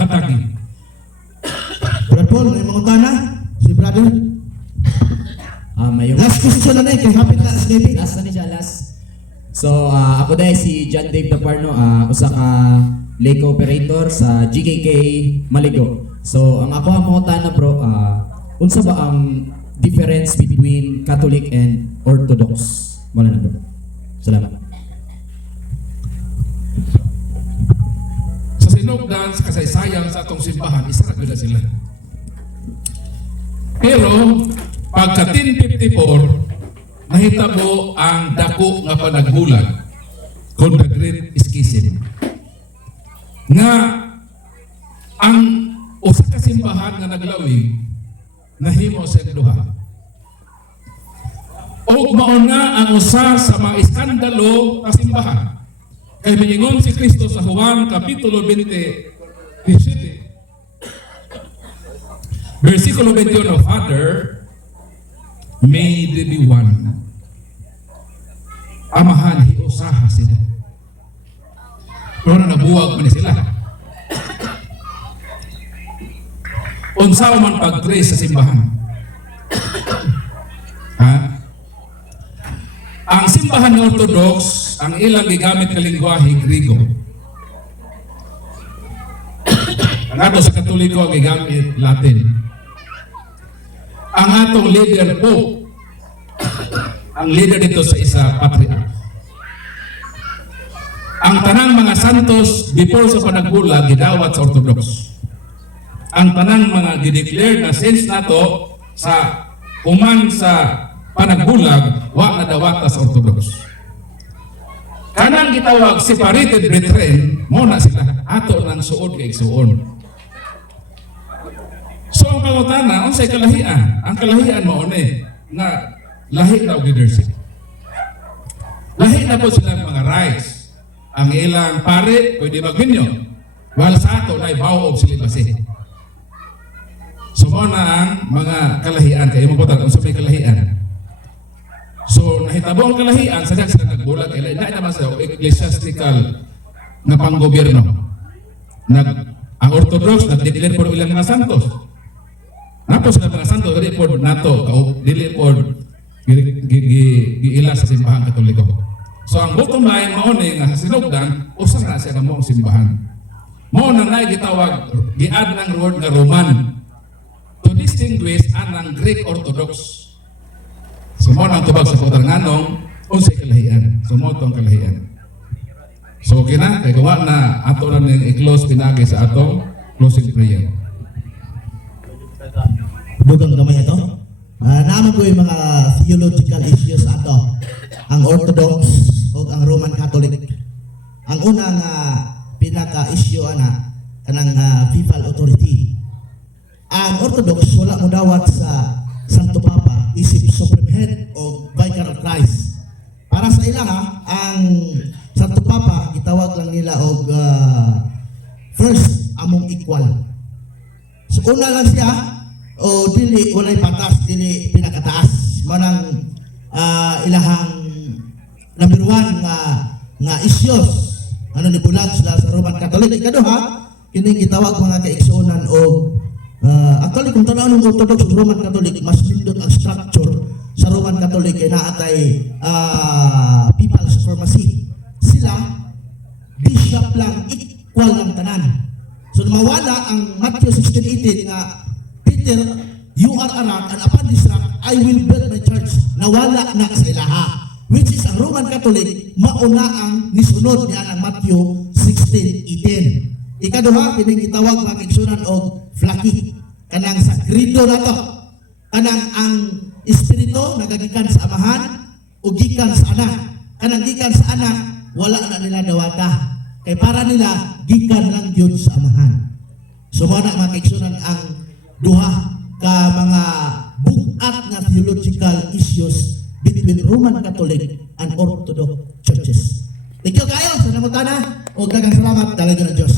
Atake. Brother Paul, may mga utana? Si brother? Mayong Last question na kay hapit na sa David. last na ni siya, last. So, ako dahil si John Dave Daparno, usa ka lake operator sa GKK Maligo. So, ang ako ang mga tana bro, unsa ba ang difference between Catholic and Orthodox? Wala na bro. Salamat. Sa sinugdan, sa kasaysayang sa atong simbahan, isa na sila. Pero, pagka 1054, nahitabo ang dako nga panagbulag called the Great Schism. Nga ang usa ka simbahan nga naglawig nahimo sa duha. O mauna ang usa sa mga iskandalo sa simbahan. Kay miingon si Kristo sa Juan kapitulo 20, versikulo 21, Father, may there be one. Amahan, hiusaha sila. Pero nabuwag man sila. Unsa man pag-trace sa simbahan. Ha? Ang simbahan ng Orthodox, ang ilang gigamit na lingwahe, Griego. Ang ato sa Katoliko ang gigamit Latin. Ang atong leader po, ang leader dito sa isa, patriarch. Ang tanang mga santos before sa panagbulag gidawat sa Orthodox. Ang tanang mga gideclare na saints nato sa human sa panagbulag wa na dawat sa Orthodox. Kanang gitawag separated brethren mo na sila ato nang suod kay suon. So ang pangutana unsay kalahian? Ang kalahian mao ni nga lahi na og leadership. Lahi na po sila mga rights. Ang ilang pare, pwede magbinyo. While sa ato na ibaw of silibasi. So So mo na ang mga kalahian kayo mo kung sa may kalahian. So nahitabo ang kalahian sa sila nagbulag kay dai naman sa ecclesiastical nga panggobyerno. Ang Orthodox nagdeclare por ilang mga santos. Napos na mga santos dili por nato dili por giila sa simbahan Katoliko. So ang bottom line mao ni nga sa sinugdan usa na siya kamo ang simbahan. Mao na nay gitawag giad ng word nga Roman to distinguish anang Greek Orthodox. So mao nang tubag sa pagtanganong unsay kalahian. So mao tong kalahian. So kina kay gawa na ato lang ning i-close pinagi sa atong closing prayer. Dugang gamay ito. Naman ko yung mga theological issues ato. Ang Orthodox o ang Roman Catholic. Ang unang pinaka-issue kanang papal authority. Ang Orthodox wala mo dawat sa Santo Papa isip Supreme Head o Vicar of Christ. Para sa ila ang Santo Papa gitawag lang nila og first among equal. So una lang siya o dili walay patas dili pinakataas manang ilahang number one nga issues ano ni bulag sila sa Roman Catholic. Ikaduha kini gitawag mga kaigsuonan o actually kung tanawon ng Orthodox ug Roman Catholic mas lindot ang structure sa Roman Catholic kay naatay papal supremacy. Sila bishop lang equal lang tanan. So mawala ang Matthew 16:18 nga Peter, you are a rock, and upon this rock, I will build my church. Nawala na sa ilaha. Which is ang Roman Catholic, mauna ang nisunod niya ang Matthew 16:18. Ikaduha, pining gitawag mga kaigsunan og flaki. Kanang sakrido na to. Kanang ang espiritu nagagikan sa amahan o gikan sa anak. Kanang gikan sa anak, wala na nila dawata. Kay para nila, gikan lang yun sa amahan. So mga mga kaigsunan ang duha ka mga bugat na theological issues between Roman Catholic and Orthodox churches. Thank you kayo sa namutana o daghang salamat talaga ng Diyos.